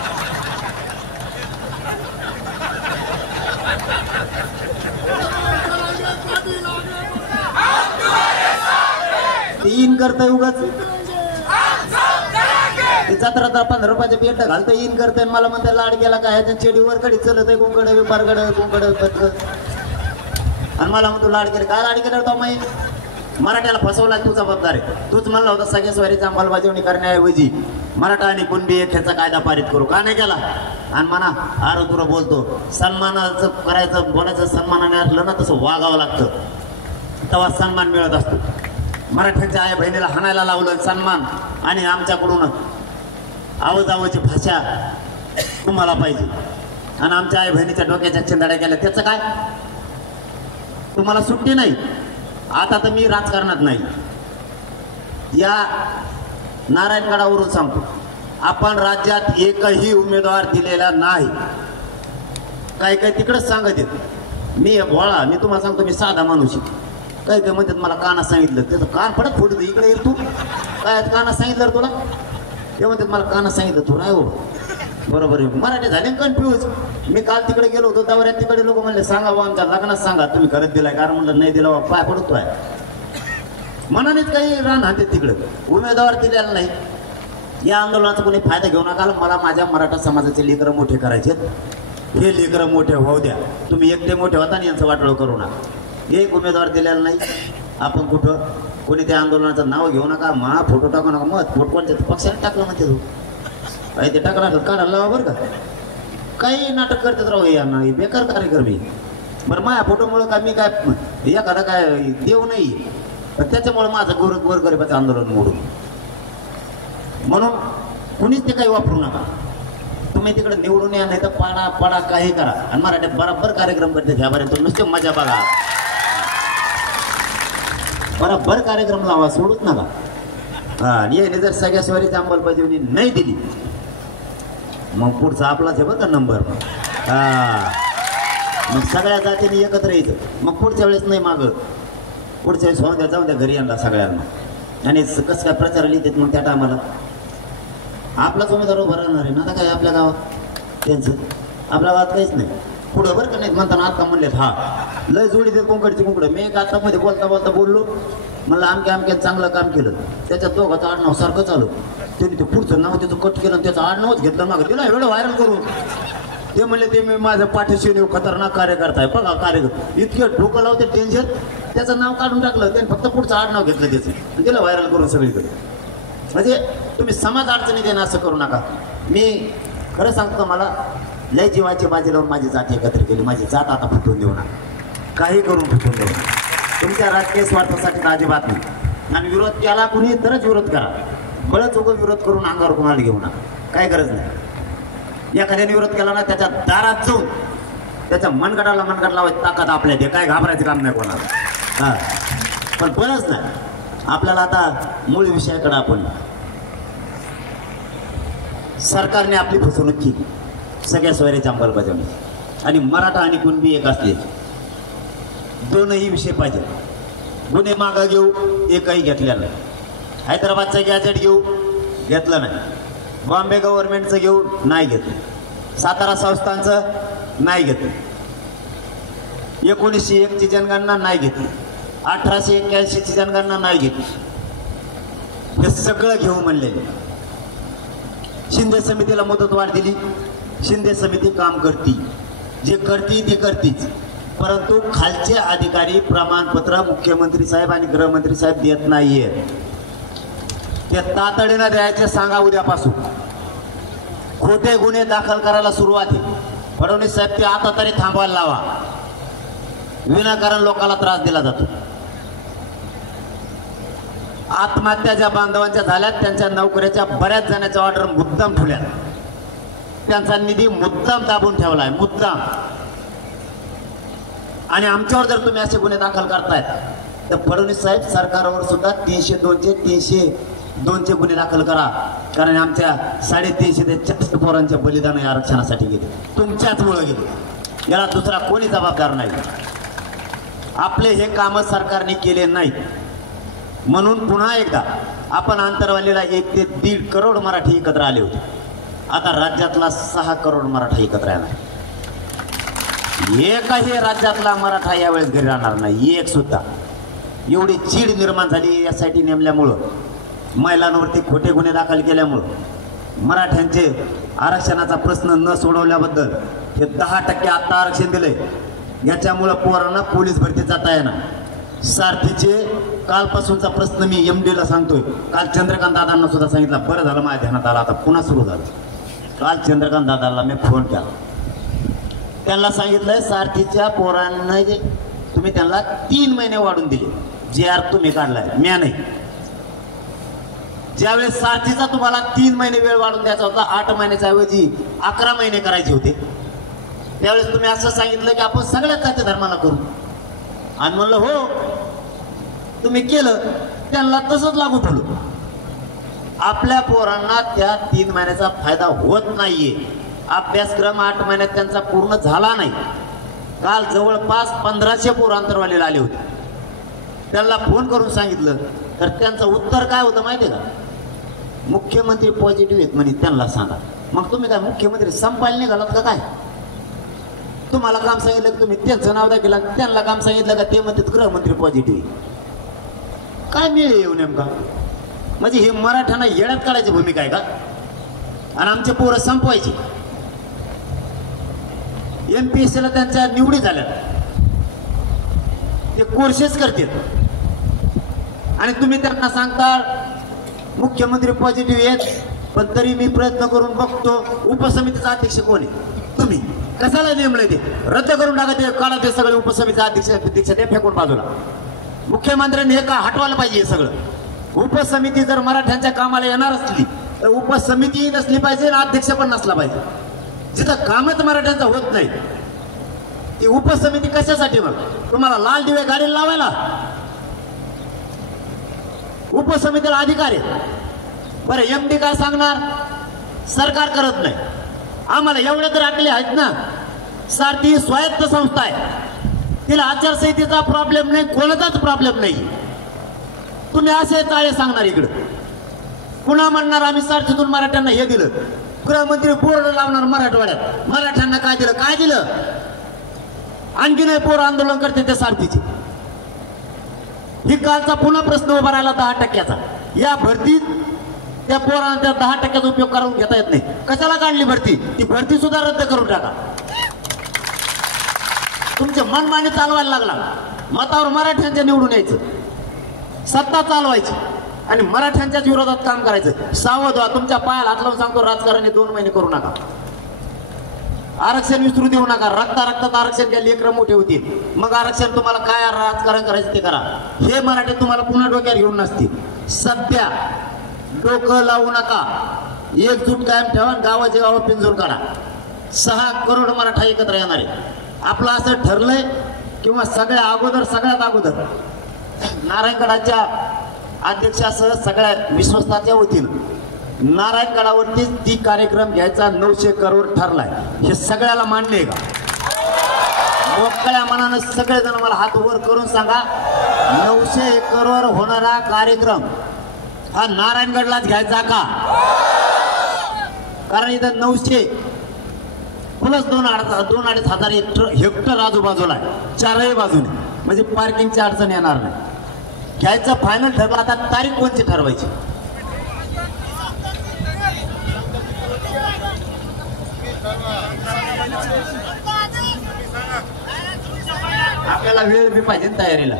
इन करताय उगाच जत्रा 15 रुपयाचं पेट घालतं इन करताय. मला म्हणता लाड गेला काय ह्याच्या चेडीवर कडे चलत आहे कोंकड पारगड कोंकड आणि मला म्हणतो लाड केलं. काय लाड केलं तो माई? मराठ्याला फसवला तू जबाबदार आहे. तूच म्हणला होता सगळ्या स्वारीची अंमलबजावणी करण्याऐवजी मराठा आणि कुणबी एक ह्याचा कायदा पारित करू का नाही केला? आणि म्हणा आरो तुला बोलतो सन्मानाचं करायचं बोलायचं सन्मानाने असलं ना तसं वागावं लागतं, तेव्हा सन्मान मिळत असतो. मराठ्यांच्या आई बहिणीला हाणायला लावलं सन्मान आणि आमच्याकडून आवाजावाची भाषा तुम्हाला पाहिजे आणि आमच्या आई बहिणीच्या डोक्याच्या चिंदाड्या केल्या त्याचं काय? तुम्हाला सुट्टी नाही. आता तर मी राजकारणात नाही, या नारायणगडावरून सांगतो आपण राज्यात एकही उमेदवार दिलेला नाही. काही काही तिकडंच सांगत येत मी भोळा. मी तुम्हाला सांगतो मी साधा माणूस. काही काही म्हणतात मला कानात सांगितलं त्याचं कान पडत फोडू इकडे येईल तू काय कानात सांगितलं तुला? ते म्हणतात मला कानात सांगितलं तू नाही हो बरोबर आहे. मराठी झाले कन्फ्यूज. मी काल तिकडे गेलो होतो दौऱ्यात, तिकडे लोक म्हणले सांगा बा आमच्या लग्नात सांगा तुम्ही खरंच दिलाय. कारण म्हणलं नाही दिला पाय पडतो आहे मनानेच काही रान हाते तिकडे उमेदवार दिलेला नाही. या आंदोलनाचा कोणी फायदा घेऊ नका. मला माझ्या मराठा समाजाचे लेकरं मोठे करायचे. हे लेकरं मोठे होऊ द्या. तुम्ही एकटे मोठे होता आणि यांचं वाटोळं करू नका. एक उमेदवार दिलेला नाही. आपण कुठं कोणी त्या आंदोलनाचं नाव घेऊ नका. मा फोटो टाकू नका. मत फोटो कोणत्या पक्षाने टाकलं म्हणते तू काही ते टाकणार काढायला लावा बरं का. काही नाटक करतात राहू यांना बेकार कार्यक्रम. बरं माझ्या फोटोमुळं का मी काय एखादा काय देव नाही पण त्याच्यामुळे माझं गोरगरिबाचं आंदोलन मोडून. म्हणून कुणीच ते काही वापरू नका. तुम्ही तिकडे निवडून या नाही तर पाडा पाडा काही करा आणि मराठी बरोबर कार्यक्रम करते घ्यापर्यंत नुसते मजा बघा. बरोबर कार्यक्रम लावा सोडूच नका. हा, आणि याने जर सगळ्या स्वारीची अंमलबजावणी नाही दिली मग पुढचा आपलाच आहे बघा नंबर. हा, मग सगळ्या जातीने एकत्र यायचं. मग पुढच्या वेळेस नाही मागं, पुढच्या वेळेस होऊन द्या, जाऊन द्या घरी यांना सगळ्यांना. आणि कसं काय प्रचार लिहितात मग त्या टायमाला आपलाच उमेदवार उभा राहणार आहे ना. आता काय आपल्या गावात त्यांचं, आपल्या गावात काहीच नाही. पुढं बरं का नाही म्हणताना आता म्हणलेत हा लय जोडी देत कोंकडची कुंकडं. मी एक आता मध्ये बोलता बोलता बोललो, म्हणलं आमक्या चांगलं काम केलं, त्याच्यात दोघाचं आडनाव सारखं चालू. त्यांनी ते पुढचं नाव त्याचं कट केलं, त्याचं आडनावच घेतलं मागं, तिला एवढं व्हायरल करून. ते म्हणले ते मी माझं पाठीशी नेऊ खतरनाक कार्यकर्ता आहे बघा कार्यकर्ता. इतके डोकं लावते टेन्शन, त्याचं नाव काढून टाकलं त्यांनी, फक्त पुढचं आडनाव घेतलं त्याचं आणि त्याला व्हायरल करून सगळीकडे. म्हणजे तुम्ही समाज अडचणी देणं असं करू नका. मी खरं सांगतो, मला लय जीवाची बाजी लावून माझी जात एकत्र केली. माझी जात आता फुटून देऊ नका, काही करून फुटून देऊ नका. तुमच्या राजकीय स्वार्थासाठी तर अजिबात नाही. आणि विरोध केला कुणी तरच विरोध करा, बळच उगं विरोध करून अंगावर कोणाला घेऊ नका, काय गरज नाही. एखाद्याने विरोध केला ना त्याच्या दारात जाऊन त्याच्या मनगटाला मनगट लावायची ताकद आपल्या ते, काय घाबरायचं काम नाही कोणाला. हा, पण बरंच नाही आपल्याला. आता मूळ विषयाकडे आपण, सरकारने आपली फसवणूक केली सगळ्या सोयऱ्याची अंमलबजावणी. आणि मराठा आणि कुणबी एक असले, दोनही विषय पाहिजे. गुन्हे मागा घेऊ एकही घेतलेला नाही. हैदराबादचं गॅजेट घेऊ घेतलं नाही, बॉम्बे गव्हर्नमेंटचं घेऊ नाही घेतलं, सातारा संस्थांचं नाही घेतलं, 1901 ची जनगणना नाही घेतली, 1881 ची जनगणना नाही घेतली. हे सगळं घेऊ म्हणले. शिंदे समितीला मुदतवाढ दिली, शिंदे समिती काम करती, जे करती ते करतीच. परंतु खालचे अधिकारी प्रमाणपत्र मुख्यमंत्री साहेब आणि गृहमंत्री साहेब देत नाहीये. ते तातडीनं द्यायचे सांगा उद्यापासून. खोटे गुन्हे दाखल करायला सुरुवात आहे. फडणवीस साहेब ते आता तरी थांबवायला लावा, विनाकारण लोकांना त्रास दिला जातो. आत्महत्या ज्या बांधवांच्या झाल्यात त्यांच्या नोकऱ्याच्या बऱ्याच जणांच्या ऑर्डर मुद्दाम ठेवल्या, त्यांचा निधी मुद्दाम दाबून ठेवलाय, मुद्दाम. आणि आमच्यावर जर तुम्ही असे गुन्हे दाखल करतायत तर फडणवीस साहेब सरकारवर सुद्धा 302चे गुन्हे दाखल करा. कारण आमच्या 350 ते 400 पोरांच्या बलिदान आरक्षणासाठी गेले, तुमच्याचमुळे गेले. याला दुसरा कोणी जबाबदार नाही. आपले हे काम सरकारने केले नाही म्हणून पुन्हा एकदा आपण आंतरवालीला 1 ते 1.5 करोड मराठी एकत्र आले होते. आता राज्यातला 6 करोड मराठा एकत्र येणार. एकही राज्यातला मराठा यावेळेस घरी राहणार नाही, एक सुद्धा. एवढी चीड निर्माण झाली यासाठी नेमल्यामुळं, महिलांवरती खोटे गुन्हे दाखल केल्यामुळं, मराठ्यांचे आरक्षणाचा प्रश्न न सोडवल्याबद्दल हे 10% आत्ता आरक्षण दिले. याच्यामुळं पोरांना पोलीस भरती जाता येणार. सारथीचे कालपासूनचा प्रश्न मी MD ला सांगतोय. काल चंद्रकांत दादांना सुद्धा सांगितलं, बरं झालं माझ्या ध्यानात आला, आता पुन्हा सुरू झालं. काल चंद्रकांत दादांना मी फोन केला, त्यांना सांगितलं सारथीच्या पोरांना जे तुम्ही त्यांना 3 महिने वाढून दिले, JR तुम्ही काढलाय, म्या नाही. ज्यावेळेस सारथीचा तुम्हाला 3 महिने वेळ वाढून द्यायचा होता, 8 महिन्याच्या ऐवजी 11 महिने करायचे होते, त्यावेळेस तुम्ही असं सांगितलं की आपण सगळ्या जाती धर्माला करू. आणि म्हणलं हो, तुम्ही केलं, त्यांना तसंच लागू ठेवलं. आपल्या पोरांना त्या 3 महिन्याचा फायदा होत नाहीये. अभ्यासक्रम 8 महिन्यात त्यांचा पूर्ण झाला नाही. काल जवळपास 1500 पोर आंतरवालीला आले होते. त्यांना फोन करून सांगितलं तर त्यांचं उत्तर काय होतं माहिती आहे का? मुख्यमंत्री पॉझिटिव्ह आहेत म्हणे, त्यांना सांगा. मग तुम्ही काय मुख्यमंत्री संपायला निघालात का काय? तुम्हाला काम सांगितलं की तुम्ही त्यांचं नाव दाखवलं, त्यांना काम सांगितलं का ते म्हणतात गृहमंत्री पॉझिटिव्ह. काय मिळ येऊ नेमका? म्हणजे हे मराठ्यांना येड्यात काढायची भूमिका आहे का? आणि आमचे पोरं संपवायचे. MPSC ला त्यांच्या निवडी झाल्या, ते कोर्सेस करतात आणि तुम्ही त्यांना सांगता मुख्यमंत्री पॉझिटिव्ह आहेत, पण तरी मी प्रयत्न करून बघतो. उपसमितीचा अध्यक्ष कोण आहे? तुम्ही. कशाला नेमलंय ते? रद्द करून टाका ते, काढा ते सगळे उपसमितीचा अध्यक्ष ते फेकून बाजूला. मुख्यमंत्र्यांनी हे का हटवायला पाहिजे? हे सगळं उपसमिती जर मराठ्यांच्या कामाला येणार असली तर उपसमिती नसली पाहिजे आणि अध्यक्ष पण नसला पाहिजे. जिथं कामच मराठ्यांचं होत नाही ती उपसमिती कशासाठी? मग तुम्हाला लाल दिवे गाडीला लावायला? उपसमितीला अधिकार आहे. बरं एमडी काय सांगणार? सरकार करत नाही. आम्हाला एवढ्या तर आकले आहेत ना, सारथी स्वायत्त संस्था आहे, तिला आचारसंहितेचा प्रॉब्लेम नाही, कोणाचाच प्रॉब्लेम नाही. तुम्ही असे चाळे सांगणार इकडं, पुन्हा म्हणणार आम्ही सारथीतून मराठ्यांना हे दिलं, गृहमंत्री बोर्ड लावणार मराठवाड्यात, मराठ्यांना काय दिलं काय दिलं, आणखी नाही पोर आंदोलन करते त्या सारथीचे. ही कालचा पुन्हा प्रश्न उभा राहिला 10%चा. या भरतीत त्या पोरांना त्या 10%चा उपयोग करून घेता येत नाही. कशाला काढली भरती? ती भरती सुद्धा रद्द करून टाका. तुमचे मनमानी चालवायला लागला, मतावर मराठ्यांच्या निवडून यायचं, सत्ता चालवायची आणि मराठ्यांच्याच विरोधात काम करायचं. सावध व्हा, तुमच्या पायाला हात लावून सांगतो, राजकारणी 2 महिने करू नका. आरक्षण विसरू देऊ नका. रक्तात आरक्षण केले, लेकरं मोठे होतील, मग आरक्षण तुम्हाला काय राजकारण करायचं ते करा. हे मराठी तुम्हाला पुन्हा डोक्यात घेऊन नसतील. सध्या डोकं लावू नका, एकजूट कायम ठेवा, गावाचे गाव पिंजून काढा. 6 करोड मराठा एकत्र येणार आहे. आपलं असं ठरलंय किंवा सगळ्यात अगोदर नारायणगडाच्या अध्यक्षासह सगळ्या विश्वस्ताच्या वतीनं नारायणगडावरती ती कार्यक्रम घ्यायचा 900 करोड ठरलाय. हे सगळ्याला मान्य आहे का? मोकळ्या मनानं सगळेजण मला हात वर करून सांगा, 900 एकरवर होणारा कार्यक्रम हा नारायणगडलाच घ्यायचा का? कारण इथं 900 प्लस 2-2.5 हजार हेक्टर आजूबाजूला आहे, 4ही बाजूने, म्हणजे पार्किंगची अडचण येणार नाही. घ्यायचं फायनल ठरलं. आता तारीख कोणती ठरवायची? आपल्याला वेळ बी पाहिजे तयारीला.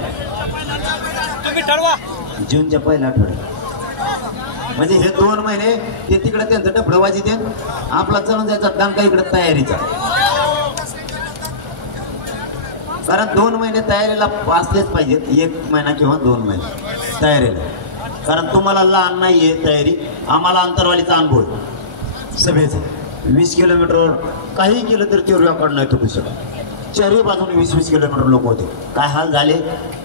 जूनच्या पहिल्या आठवड्यात, म्हणजे हे 2 महिने ते तिकडे त्यांचं डबडवाजी ते आपला चलून जायचा दणका इकडे तयारीचा. कारण 2 महिने तयारीला असलेच पाहिजेत, 1 महिना किंवा 2 महिने तयारीला. कारण तुम्हाला लहान नाहीये तयारी, आम्हाला अंतरवालीचा अनुभव आहे सभेचा. 20 किलोमीटरवर काही केलं तर ते रेकॉर्ड नाही तुटू शकत. 4ही बाजूने 20-20 किलोमीटर लोक होते. काय हाल झाले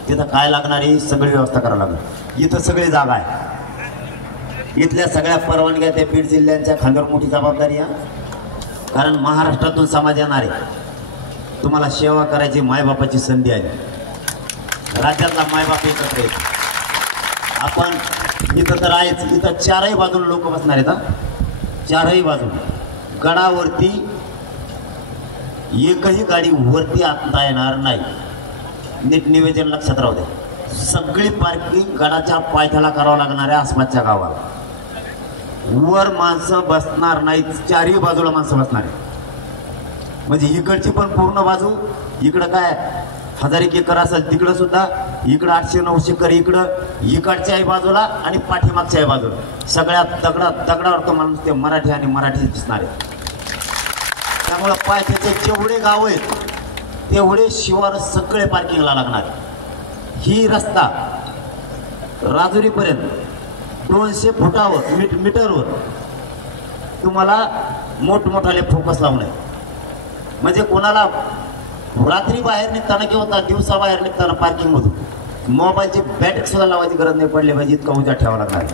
तिथं, काय लागणार आहे सगळी व्यवस्था करावी लागणार. इथं सगळी जागा आहे, इथल्या सगळ्या परवानग्या त्या बीड जिल्ह्यांच्या खांद्यावर मोठी जबाबदारी आहे. कारण महाराष्ट्रातून समाज येणार आहे, तुम्हाला सेवा करायची मायबापाची संधी आहे. राज्यातला मायबाप एकत्र येतो. आपण इथं तर आहेच, इथं 4ही बाजूने लोक बसणार आहेत. 4ही बाजूने गडावरती एकही गाडी वरती आणता येणार नाही. नीट निवेदन लक्षात राहू दे. सगळी पार्किंग गडाच्या पायथ्याला करावं लागणार आहे. आसपासच्या गावाला वर माणसं बसणार नाहीत, 4ही बाजूला माणसं बसणार आहे. म्हणजे इकडची पण पूर्ण बाजू, इकडं काय 1000 एकर असेल तिकडं सुद्धा, इकडं 800-900 एकर इकडं, इकडच्याही बाजूला आणि पाठीमागच्याही बाजूला सगळ्या दगडावर तो माणूस ते मराठी आणि मराठी दिसणार आहे. त्यामुळं पायथ्याचे जेवढे गाव आहेत तेवढे शिवार सगळे पार्किंगला लागणार. ही रस्ता राजुरीपर्यंत 200 फुटावर मीटरवर तुम्हाला मोठमोठाले फोकस लावून आहे. म्हणजे कोणाला रात्री बाहेर निघताना किंवा दिवसा बाहेर निघताना पार्किंगमधून मोबाईलची बॅटरी सुद्धा लावायची गरज नाही पडली पाहिजे, इतका उजा ठेवावा लागणार.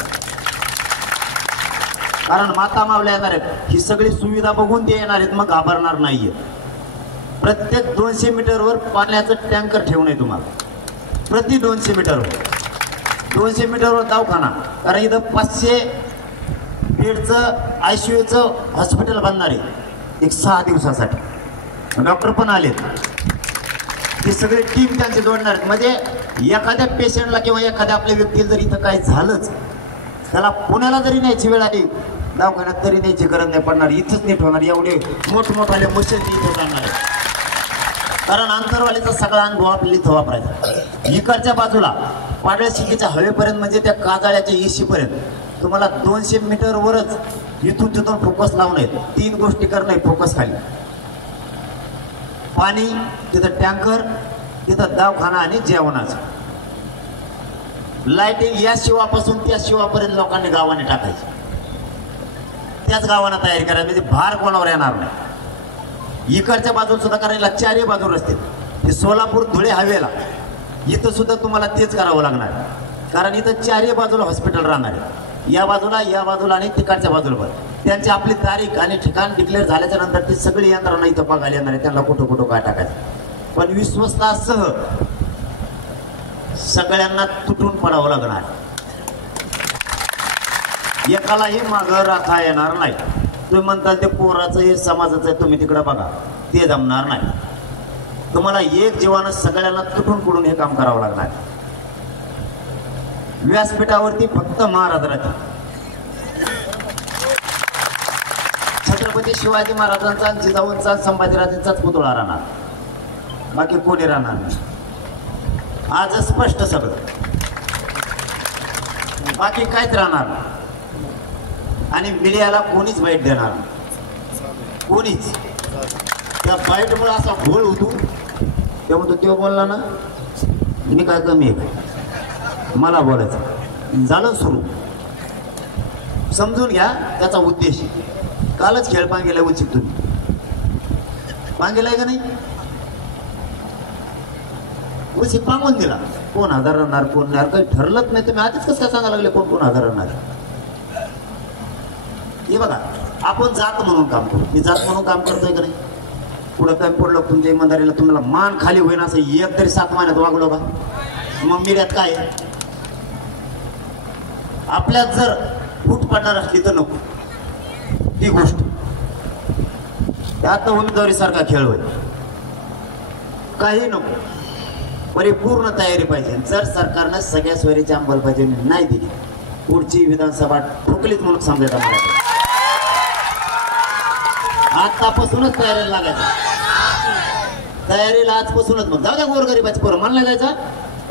कारण माता मावल्या येणार आहेत, ही सगळी सुविधा बघून ते येणार आहेत, मग घाबरणार नाहीये. प्रत्येक 200 मीटरवर पाण्याचं टँकर ठेवून आहे तुम्हाला. प्रति 200 मीटरवर 200 मीटरवर दवाखाना. कारण इथं 500 बेडचं ICUचं हॉस्पिटल बनणार आहे 6 दिवसासाठी. डॉक्टर पण आलेत, ते सगळे टीम त्यांचे जोडणार आहेत. म्हणजे एखाद्या पेशंटला किंवा एखाद्या आपल्या व्यक्तीला जर इथं काही झालंच, त्याला पुण्याला जरी न्यायची वेळ आली दवाखान्यात तरी न्यायची गरज नाही पडणार, इथंच नीट होणार. एवढे मोठमोठाले मशीन इथं जाणार आहे. कारण आंतरवालीचा सगळा अनुभव आपल्याला इथं वापरायचा. इकडच्या बाजूला पाडळ शिंदेच्या हवेपर्यंत, म्हणजे त्या काजळ्याच्या येशीपर्यंत तुम्हाला 200 मीटरवरच इथून तिथून फोकस लावून आहेत. 3 गोष्टी करणं फोकस खाली: पाणी, तिथं टँकर, तिथं दवाखाना आणि जेवणाचं. लाईटिंग या शिवापासून त्या शिवापर्यंत लोकांनी गावाने टाकायची. त्याच गावांना तयारी करायची, म्हणजे भार कोणावर येणार नाही. इकडच्या बाजूला सुद्धा करायला 4ही बाजू रस्ते. हे सोलापूर धुळे हवेला इथं सुद्धा तुम्हाला तेच करावं लागणार. कारण इथं चारही बाजूला हॉस्पिटल राहणार आहे, या बाजूला आणि तिकडच्या बाजूला पण. त्यांची आपली तारीख आणि ठिकाण डिक्लेअर झाल्याच्या नंतर ती सगळी यंत्रणा इथं बघायला येणार आहे, त्यांना कुठं कुठं काय टाकायचं. पण विश्वस्तासह सगळ्यांना तुटून पडावं लागणार, एकालाही मागं राखा येणार नाही. तुम्ही म्हणताल ते पोराचं हे समाजाचं आहे, तुम्ही तिकडं बघा, ते जमणार नाही. तुम्हाला एक जीवानं सगळ्यांना तुटून पडून हे काम करावं लागणार. व्यासपीठावरती फक्त महाराज राहतील. छत्रपती शिवाजी महाराजांचा, जिजाऊंचा, संभाजीराजांचाच पुतळा राहणार, बाकी कोणी राहणार नाही. आज स्पष्ट सगळं, बाकी काहीच राहणार नाही. आणि मीडियाला कोणीच बाईट देणार नाही, कोणीच. त्या बाईटमुळे असा घोळ होतो, ते म्हणतो तो बोलला ना मी काय कमी आहे काय, मला बोलायचं. झालं सुरू, समजून घ्या त्याचा उद्देश. कालच खेळ पांगेला उचित तुम्ही पांगेलाय का नाही, उचित पांगून दिला. कोण हजार राहणार कोण नाही काही ठरलंच नाही. तुम्ही आधीच कसं काय सांगायला लागले कोण कोण हजार राहणार. हे बघा, आपण जात म्हणून काम करू, मी जात म्हणून काम करतोय का नाही. पुढं काय पडलं तुमच्या इमानदारीला, तुम्हाला मान खाली होईना असं एक तरी 7 महिन्यात वागलो का, मग मीडियात काय. आपल्यात जर फूट पडणार असली तर नको ती गोष्ट. आता उमेदवारी सारखा खेळ होईल, काही नको, परिपूर्ण तयारी पाहिजे. जर सरकारनं सगळ्या सोयरीची अंमलबजावणी नाही दिली, पुढची विधानसभा ठोकलीच म्हणून समजायचा. मला आतापासूनच तयारीला लागायचं, तयारीला आजपासूनच. मग जाऊ द्या गोरगरीबाची पोरं, मला नाही जायचं.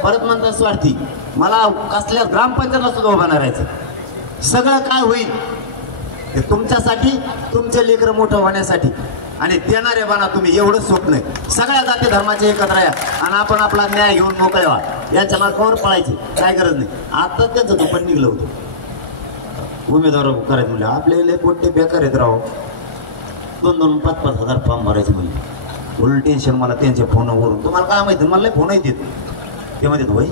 परत म्हणतात स्वार्थी, मला कसल्या ग्रामपंचायतला सुद्धा उभा नाही राहायचं. सगळं काय होईल ते तुमच्यासाठी, तुमचे लेकरं मोठं होण्यासाठी. आणि देणारे बना तुम्ही, एवढंच स्वप्न आहे. सगळ्या जाती धर्माचे एकत्र या आणि आपण आपला न्याय घेऊन मोकळे व्हा. यांच्या मार्गावर पळायची काय गरज नाही. आता त्यांचं दुपट निघलं होतं उमेदवार करायचं म्हणजे. आपले लय पोट्टे बेकार आहेत राव, 2-2, 5-5 हजार फॉर्म भरायचे म्हणजे. फुल टेन्शन मला त्यांच्या फोनवरून. तुम्हाला काय माहिती, मला फोन येतात ते म्हणतात भाई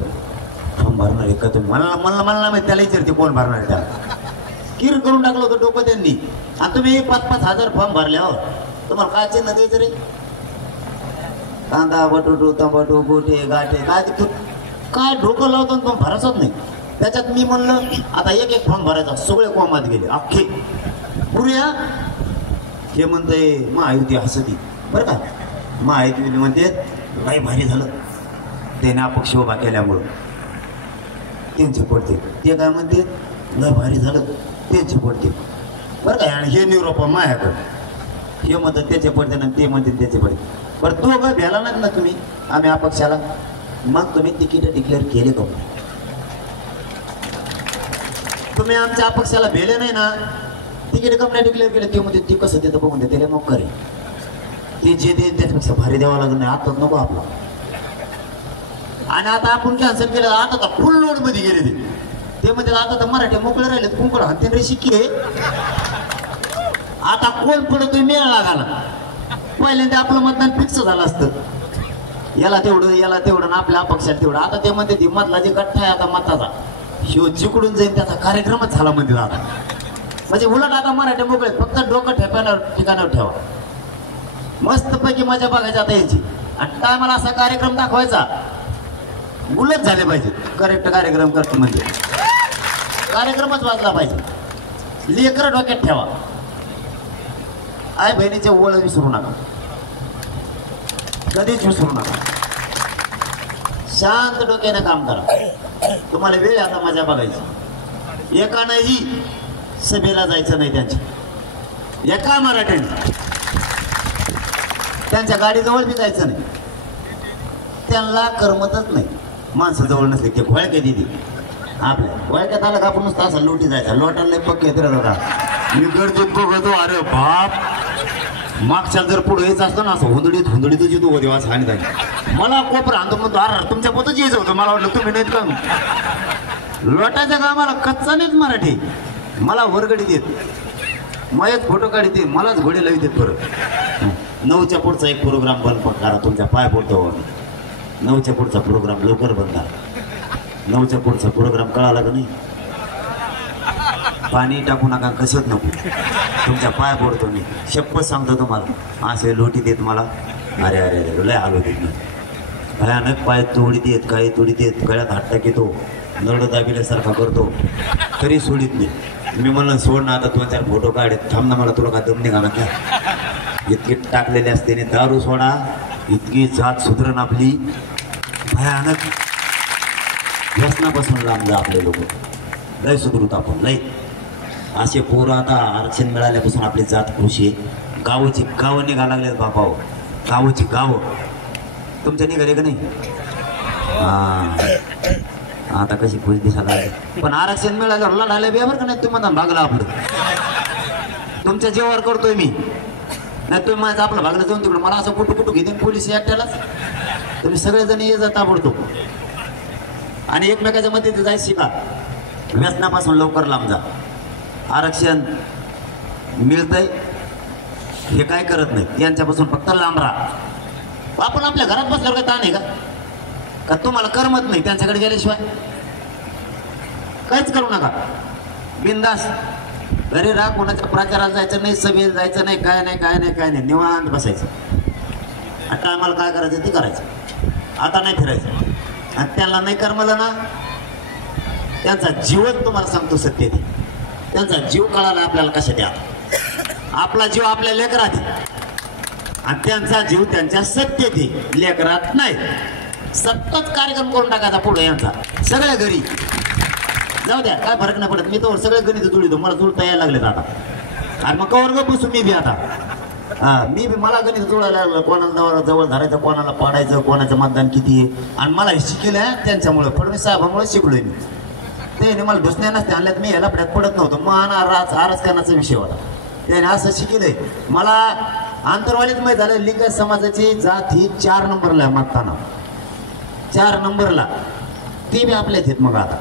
फॉर्म भरणार आहे का तुम्ही. मला नाही माहिती, त्याला विचारते कोण भरणार आहे. त्याला किर करून टाकलं होतं डोकं त्यांनी. आणि तुम्ही 5-5 हजार फॉर्म भरल्यावर तुम्हाला काय चिन्ह द्यायचं रे. कांदा बटाटो टमाटो गोटे गाठे काय डोकं लावतो तो भरायचाच नाही. त्याच्यात मी म्हणलं आता एक फॉर्म भरायचा, सगळे कोमात गेले अख्खे पुऱ्या. हे म्हणतंय महायुती हसती बरं का. महायुती म्हणते काही भारी झालं त्याने अपक्ष उभा केल्यामुळं त्यांचे पडते. ते काय म्हणते लय भारी झालं त्यांचे पडते बरं काय. आणि हे निरोप माझ्याकडं, हे म्हणतात त्याचे पडते ना ते म्हणते त्याचे पडते. बरं तो काय भ्याला नाहीत ना तुम्ही आम्ही अपक्षाला, मग तुम्ही तिकीट डिक्लेअर केले का. तुम्ही आमच्या अपक्षाला भेले नाही ना, तिकीट कम नाही डिक्लेअर केले. ते म्हणते ते कसं देतं बघून दे, त्याला मग करे ते जे दे त्याच्यापेक्षा भारी द्यावं लागत नाही. आताच नको आपला. आणि आता आपण कॅन्सल केलं, आता तर फुल लोड मध्ये गेले ते म्हणते आता तर मराठी मोकळे राहिले कुंकड हाते रे शिक्के. आता कोण पडतोय मेळा लागाला. पहिल्यांदा आपलं मतदान फिक्स झालं असतं, याला तेवढं याला तेवढं ना आपल्या अपक्षाला तेवढं. आता ते म्हणते ती मधला जे गठ्ठा आहे आता मताचा शिव जिकडून जाईल त्याचा कार्यक्रमच झाला म्हणते आता. म्हणजे उलट आता मराठी मोकळे फक्त डोकं ठिकाणावर ठेवा, मस्तपैकी मजा बघायची आता यायची. आणि टायमाला असा कार्यक्रम दाखवायचा, उलट झाले पाहिजे. करेक्ट कार्यक्रम करतो म्हणजे कार्यक्रमच वाजला पाहिजे. लेकर डोक्यात ठेवा, आई बहिणीच्या ओळ विसरू नका, कधीच विसरू नका. शांत डोक्याने काम करा. तुम्हाला वेळ आता मजा बघायची. एका नाही सभेला जायचं नाही त्यांच्या, एका मराठ्याने त्यांच्या गाडीजवळ बी जायचं नाही. त्यांना करमतच नाही माणसं जवळ नसले. ते घोळक्या दिली आपल्या घोळक्यात आलं का आपण नुसतं असं लोटी जायचा. लोटाला पक्के येत होता. मी गर्दीत बघतो, अरे बाप मागच्या जर पुढे यायचं असतं ना असं हुंदडीतच येतो हो देवा सांगित. मला कोपरा आणतो म्हणतो अरे तुमच्या पोतच यायचं होतं. मला वाटलं तुम्ही नाहीत का. लोटायचं का मला कच्चा नाहीत मराठी. मला वरगडी देत, माझ्याच फोटो काढते, मलाच घोडे लावी देत. परत 9च्या पुढचा एक प्रोग्राम बंद करा तुमच्या पाय पडतो. 9च्या पुढचा प्रोग्राम लवकर बंद करा. 9च्या पुढचा प्रोग्राम कळाला का नाही? पाणी टाकू नका, कसत नको, तुमच्या पाय पडतो मी, शपथ सांगतो तुम्हाला. असे लोटी देत मला, अरे अरे अरे लय आलो देत मी, भयानक पाय तोडीत येत, काही तोडीत येत, गळ्यात हात टाकीतो, नरड दाबिल्यासारखा करतो, तरी सोडित नाही. मी म्हणलं सोड ना, आता 2-4 फोटो काढत, थांब ना, मला तुला का दम निघाला का? इतकी टाकलेले असते, दारू सोडा, इतकी जात सुधरण आपली, भयानक व्यसनापासून लांब जा आपले लोक, लय सुधरूत आपण लय. असे पोरं आता आरक्षण मिळाल्यापासून आपली जात खुशी आहे. गावं निघा लागलेत बापाव, गावची गावं तुमच्या निघाले का नाही? हा आता कशी खुश दिसायला लागली. पण आरक्षण मिळाल्यावर लढायला बेबर का नाही? तुम्हाला भागला आपलं, तुमच्या जेवावर करतोय मी, नाही तुम्ही माझं आपलं भागलं जाऊन तिकडं मला असं कुठं घेते पोलीस एकट्यालाच. तुम्ही सगळेजण ये जा ताबडतोब आणि एकमेकाच्या मध्ये जायचं शिका. व्यसनापासून लवकर लांब जा. आरक्षण मिळतंय हे काय करत नाही, यांच्यापासून फक्त लांब राहा. आपण आपल्या घरात बसल्यावर काय ताण आहे का? तुम्हाला करमत नाही त्यांच्याकडे गेल्याशिवाय? काहीच करू नका, बिंदास घरी राहा. कोणाच्या प्रचारात जायचं नाही, सभेत जायचं नाही, काय नाही, निवांत बसायचं. आता आम्हाला काय करायचं ते करायचं, आता नाही फिरायचं. आणि त्यांना नाही करमलं ना, त्यांचा जीवच तुम्हाला सांगतो सत्य ते, त्यांचा जीव कळाला आपल्याला कशा द्या. आपला जीव आपल्या लेकरात आणि त्यांचा जीव त्यांच्या सत्यते लेकरात नाही. सतत कार्यक्रम करून टाकायचा पुढे यांचा, सगळ्या घरी जाऊ द्या, काय फरक नाही पडत. मी तर सगळे गणित जुळतो, मला जुळता यायला लागलेत आता. आणि मग कवर ग बसू मी बी आता. मी बी मला गणित जुळायला लागलं, कोणाला जवळ धरायचं, कोणाला पाडायचं, कोणाचं मतदान किती आहे. आणि मला शिकेल त्यांच्यामुळे, फडणवीस साहेबांमुळे शिकलोय मी. त्याने मला दुसऱ्या नसते आणल्यात, मी ह्याला पड्यात पडत नव्हतो. मान आरक्षणाचा विषय होता, त्याने असं शिकेलंय मला. आंतरवालीच माहीत झालं, लिंगायत समाजाची जात ही 4 नंबरला आहे मतदाना, 4 नंबरला. ते बी आपल्यात आहेत. मग आता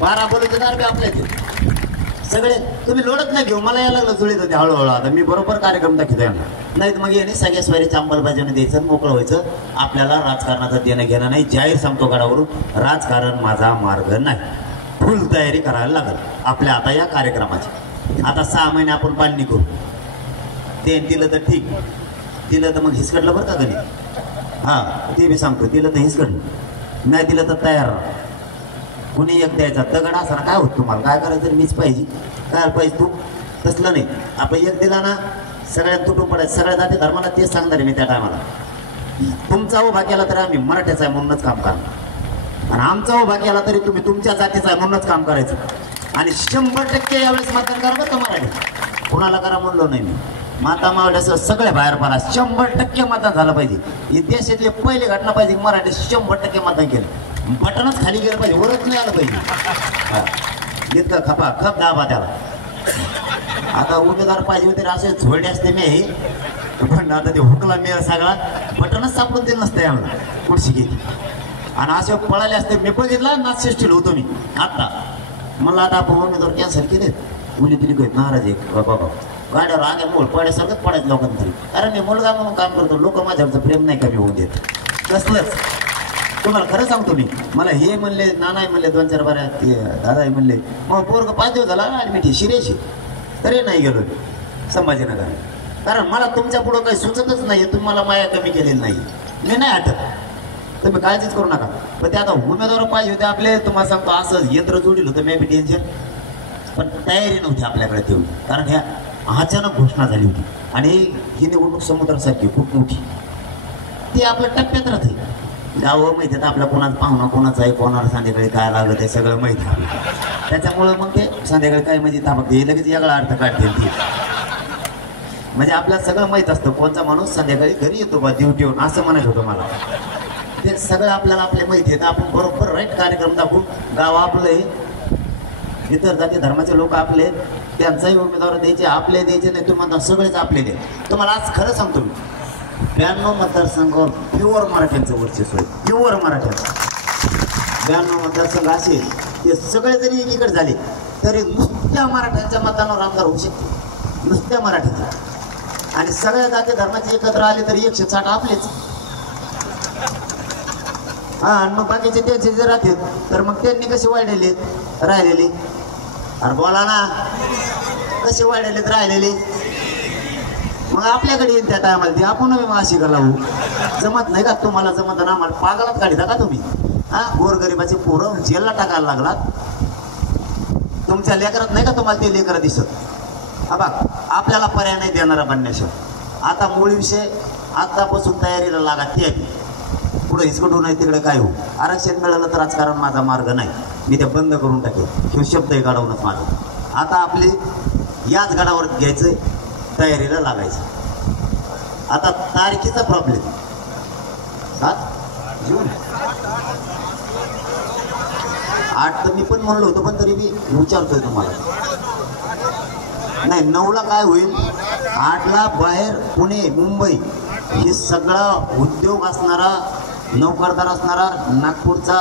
12 बलुतेदार बी आपल्यात आहेत सगळे. तुम्ही लोडत नाही घेऊ, मला यायला लागलं जुळीत होते हळूहळू. आता मी बरोबर कार्यक्रम दाखवतो यांना. नाहीत मग याने सगळ्या स्वारीच्या अंमलबजावणी द्यायचं, मोकळं व्हायचं. आपल्याला राजकारणाचं देणं घेणं नाही. जाहीर सांगतो गडावरून, राजकारण माझा मार्ग नाही. फुल तयारी करायला लागल आपल्या आता या कार्यक्रमाची. आता 6 महिने आपण पालनी करू. ते दिलं तर ठीक, दिलं तर मग हिसकडलं बरं का गणित. हां ते बी सांगतो, दिलं तर हिसकडलं, नाही दिलं तर तयार राहा. कुणी एक द्यायचा दगड असा काय होत तुम्हाला, काय करायचं मीच पाहिजे, काय पाहिजे तू, तसलं नाही. आपण एक दिला ना सगळ्यात तुटून पडायचं. सगळ्या जाती धर्माला तेच सांगणार आहे मी त्या टायमाला. तुमचा उभा केला तर आम्ही मराठ्याचा आहे म्हणूनच काम करणार, आणि आमचा उभा केला तरी तुम्ही तुमच्या जातीचा आहे म्हणूनच काम करायचं. आणि 100% यावेळेस मतदान करा बरं का मराठी, कुणाला करा म्हणलो नाही मी. माता मावल्यासह सगळे बाहेर पडा, 100% मतदान झालं पाहिजे. ही देशातली पहिली घटना पाहिजे, मराठी 100% मतदान केलं. बटनच खाली गेलं पाहिजे, वरच नाही आलं पाहिजे. इतकं खप दाबा त्याला. आता उमेदवार पाहिजे होते असे झोडे असते मी, पण आता ते हुकला मेळ सगळा, बटनच सापडून दिलं नसतं याला कुठशी गेली. आणि असे पळाले असते. मी बघितला नाचेष्टील होतो मी आता. मला आता आपण उमेदवार कॅन्सल केले, मुली तरी काही नाराज आहे बाबा, गाड्यावर आगे मोल पडायसारखं पडायचं लोकांना तरी. कारण मी मुलगा म्हणून काम करतो, लोक माझ्यावरचं प्रेम नाही कमी होऊन देत. कसलंच तुम्हाला खरं सांगतो मी. मला हे म्हणले, नानाही म्हणले, 2-4 बाऱ्या दादाही म्हणले. मग पोरग 5 दिवस झाला आणि मी शिरेशी तरी नाही गेलो संभाजीनगर. कारण मला तुमच्या पुढं काही सुचतच नाही, तुम्हाला माया कमी केलेली नाही, मी नाही हटत. तुम्ही काळजीच करू नका. पण ते आता उमेदवार पाहिजे होते आपले, तुम्हाला सांगतो असं यंत्र जोडील होतं मी बी टेन्शन. पण तयारी नव्हती आपल्याकडे तेवढी, कारण ह्या अचानक घोषणा झाली होती. आणि ही निवडणूक समुद्रासारखी खूप मोठी, ती आपल्या टप्प्यात राहते. गावं माहिती आहेत आपल्या, कोणाचं पाहुणा कोणाचं आहे, कोणाला संध्याकाळी काय लागलं ते सगळं माहिती आहे आपल्याला. त्याच्यामुळं मग ते संध्याकाळी काय म्हणजे ताबक हे लगेच वेगळा अर्थ काढते ती. म्हणजे आपल्याला सगळं माहीत असतं, कोणता माणूस संध्याकाळी घरी येतो बा ड्युटीवरून, असं म्हणायचं होतं मला. ते सगळं आपल्याला आपल्या माहिती आहे. आपण बरोबर राईट कार्यक्रम दाखवून, गाव आपलं, इतर जाती धर्माचे लोक आपले, त्यांचाही उमेदवार द्यायचे, आपले द्यायचे नाही. तुम्हाला सगळेच आपले द्या. तुम्हाला आज खरं सांगतो मी, 92 मतदारसंघावर प्युअर मराठ्यांचं वर्चस्व आहे, प्युअर मराठ्यांचं. 92 मतदारसंघ असेल ते सगळे जरी एकीकडे झाले तरी नुसत्या मराठ्यांच्या मतदानावर आमदार होऊ शकते, नुसत्या मराठ्यांच्या. आणि सगळ्या जाती धर्माचे एकत्र आले तरी 160 आपलेच. हा, आणि मग बाकीचे त्यांचे जे राहतात तर मग त्यांनी कसे वाढलेले राहिलेले? अरे बोला ना, कसे वाढलेत राहिलेले? मग आपल्याकडे येईल त्या टायमाला ते आपण मग अशी का लावू? जमत नाही का तुम्हाला? जमत ना आम्हाला पागलात काढता का तुम्ही? हा, गोरगरिबाचे पोरं जेलला टाकायला लागलात. तुमच्या लेकरात नाही का तुम्हाला ते लेकरं दिसत? हा बघ, आपल्याला पर्याय नाही देणारा बनण्याशिवाय. आता मूळ विषय आतापासून तयारीला लागा. ते पुढे हिसकटू नाही तिकडे काय हो. आरक्षण मिळालं तर राजकारण माझा मार्ग नाही, मी ते बंद करून टाकेल. किंवा शब्दही काढवूनच माझं. आता आपली याच गडावर घ्यायचंय, तयारीला लागायचं. आता तारखेचा प्रॉब्लेम 7 जून 8 तर मी पण म्हणलो होतो, पण तरी मी विचारतोय तुम्हाला. नाही 9ला काय होईल? 8ला बाहेर पुणे मुंबई हे सगळा उद्योग असणारा, नोकरदार असणारा, नागपूरचा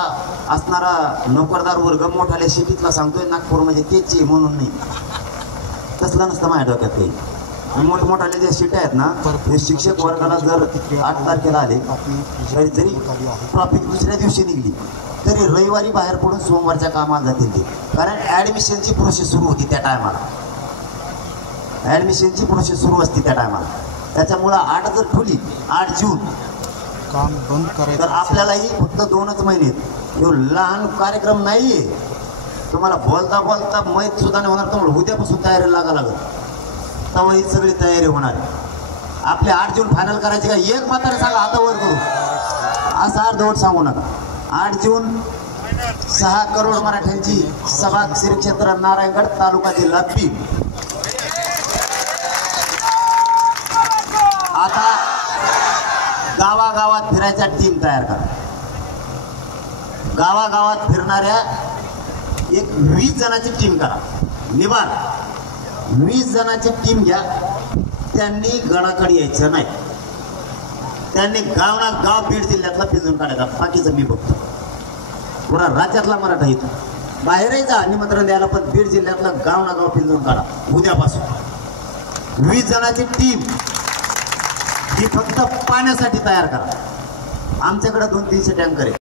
असणारा नोकरदार वर्ग मोठाल्या सिटीतला सांगतोय. नागपूर म्हणजे तेच म्हणून नाही, तसला नसतं माझ्या डोक्यात काही. मोठमोठाले जे सीट आहेत ना, हे शिक्षक वर्गाला जर 8 तारखेला आले, जरी ट्रॉफिक दुसऱ्या दिवशी निघली तरी रविवारी बाहेर पडून सोमवारच्या कामाला जातील ते. कारण ऍडमिशनची प्रोसेस सुरू होती त्या टायमाला. ऍडमिशनची प्रोसेस सुरू असते त्या टायमाला. त्याच्यामुळं 8 जर ठेवली, 8 जून काम बंद करायचं, तर आपल्यालाही फक्त 2च महिने. तो लहान कार्यक्रम नाहीये. तुम्हाला बोलता बोलता माहीत सुद्धा नाही होणार. तुम्हाला उद्यापासून तयारी लागा लागत, तेव्हा ही सगळी तयारी होणार आहे. आपले 8 जून फायनल करायची का? एक मात्र सांगा, आता वर करू. असं अर्धवट सांगू नका. 8 जून 6 करोड मराठ्यांची सभा, श्री क्षेत्र नारायणगड, तालुका जिल्हा बीड. आता गावागावात फिरायच्या टीम तयार करा. गावागावात फिरणाऱ्या एक 20 जणांची टीम करा. निवार 20 जणांची टीम घ्या. त्यांनी गडाकडे यायचं नाही. त्यांनी गावना गाव बीड जिल्ह्यातला फिरून काढायचा. बाकीचं मी बघतो. पुरा राज्यातला मराठा येतो, बाहेरही जा निमंत्रण द्यायला, पण बीड जिल्ह्यातला गावना गाव फिरून काढा उद्यापासून. 20 जणांची टीम ही फक्त पाण्यासाठी तयार करा. आमच्याकडे 200-300 टँकर आहे.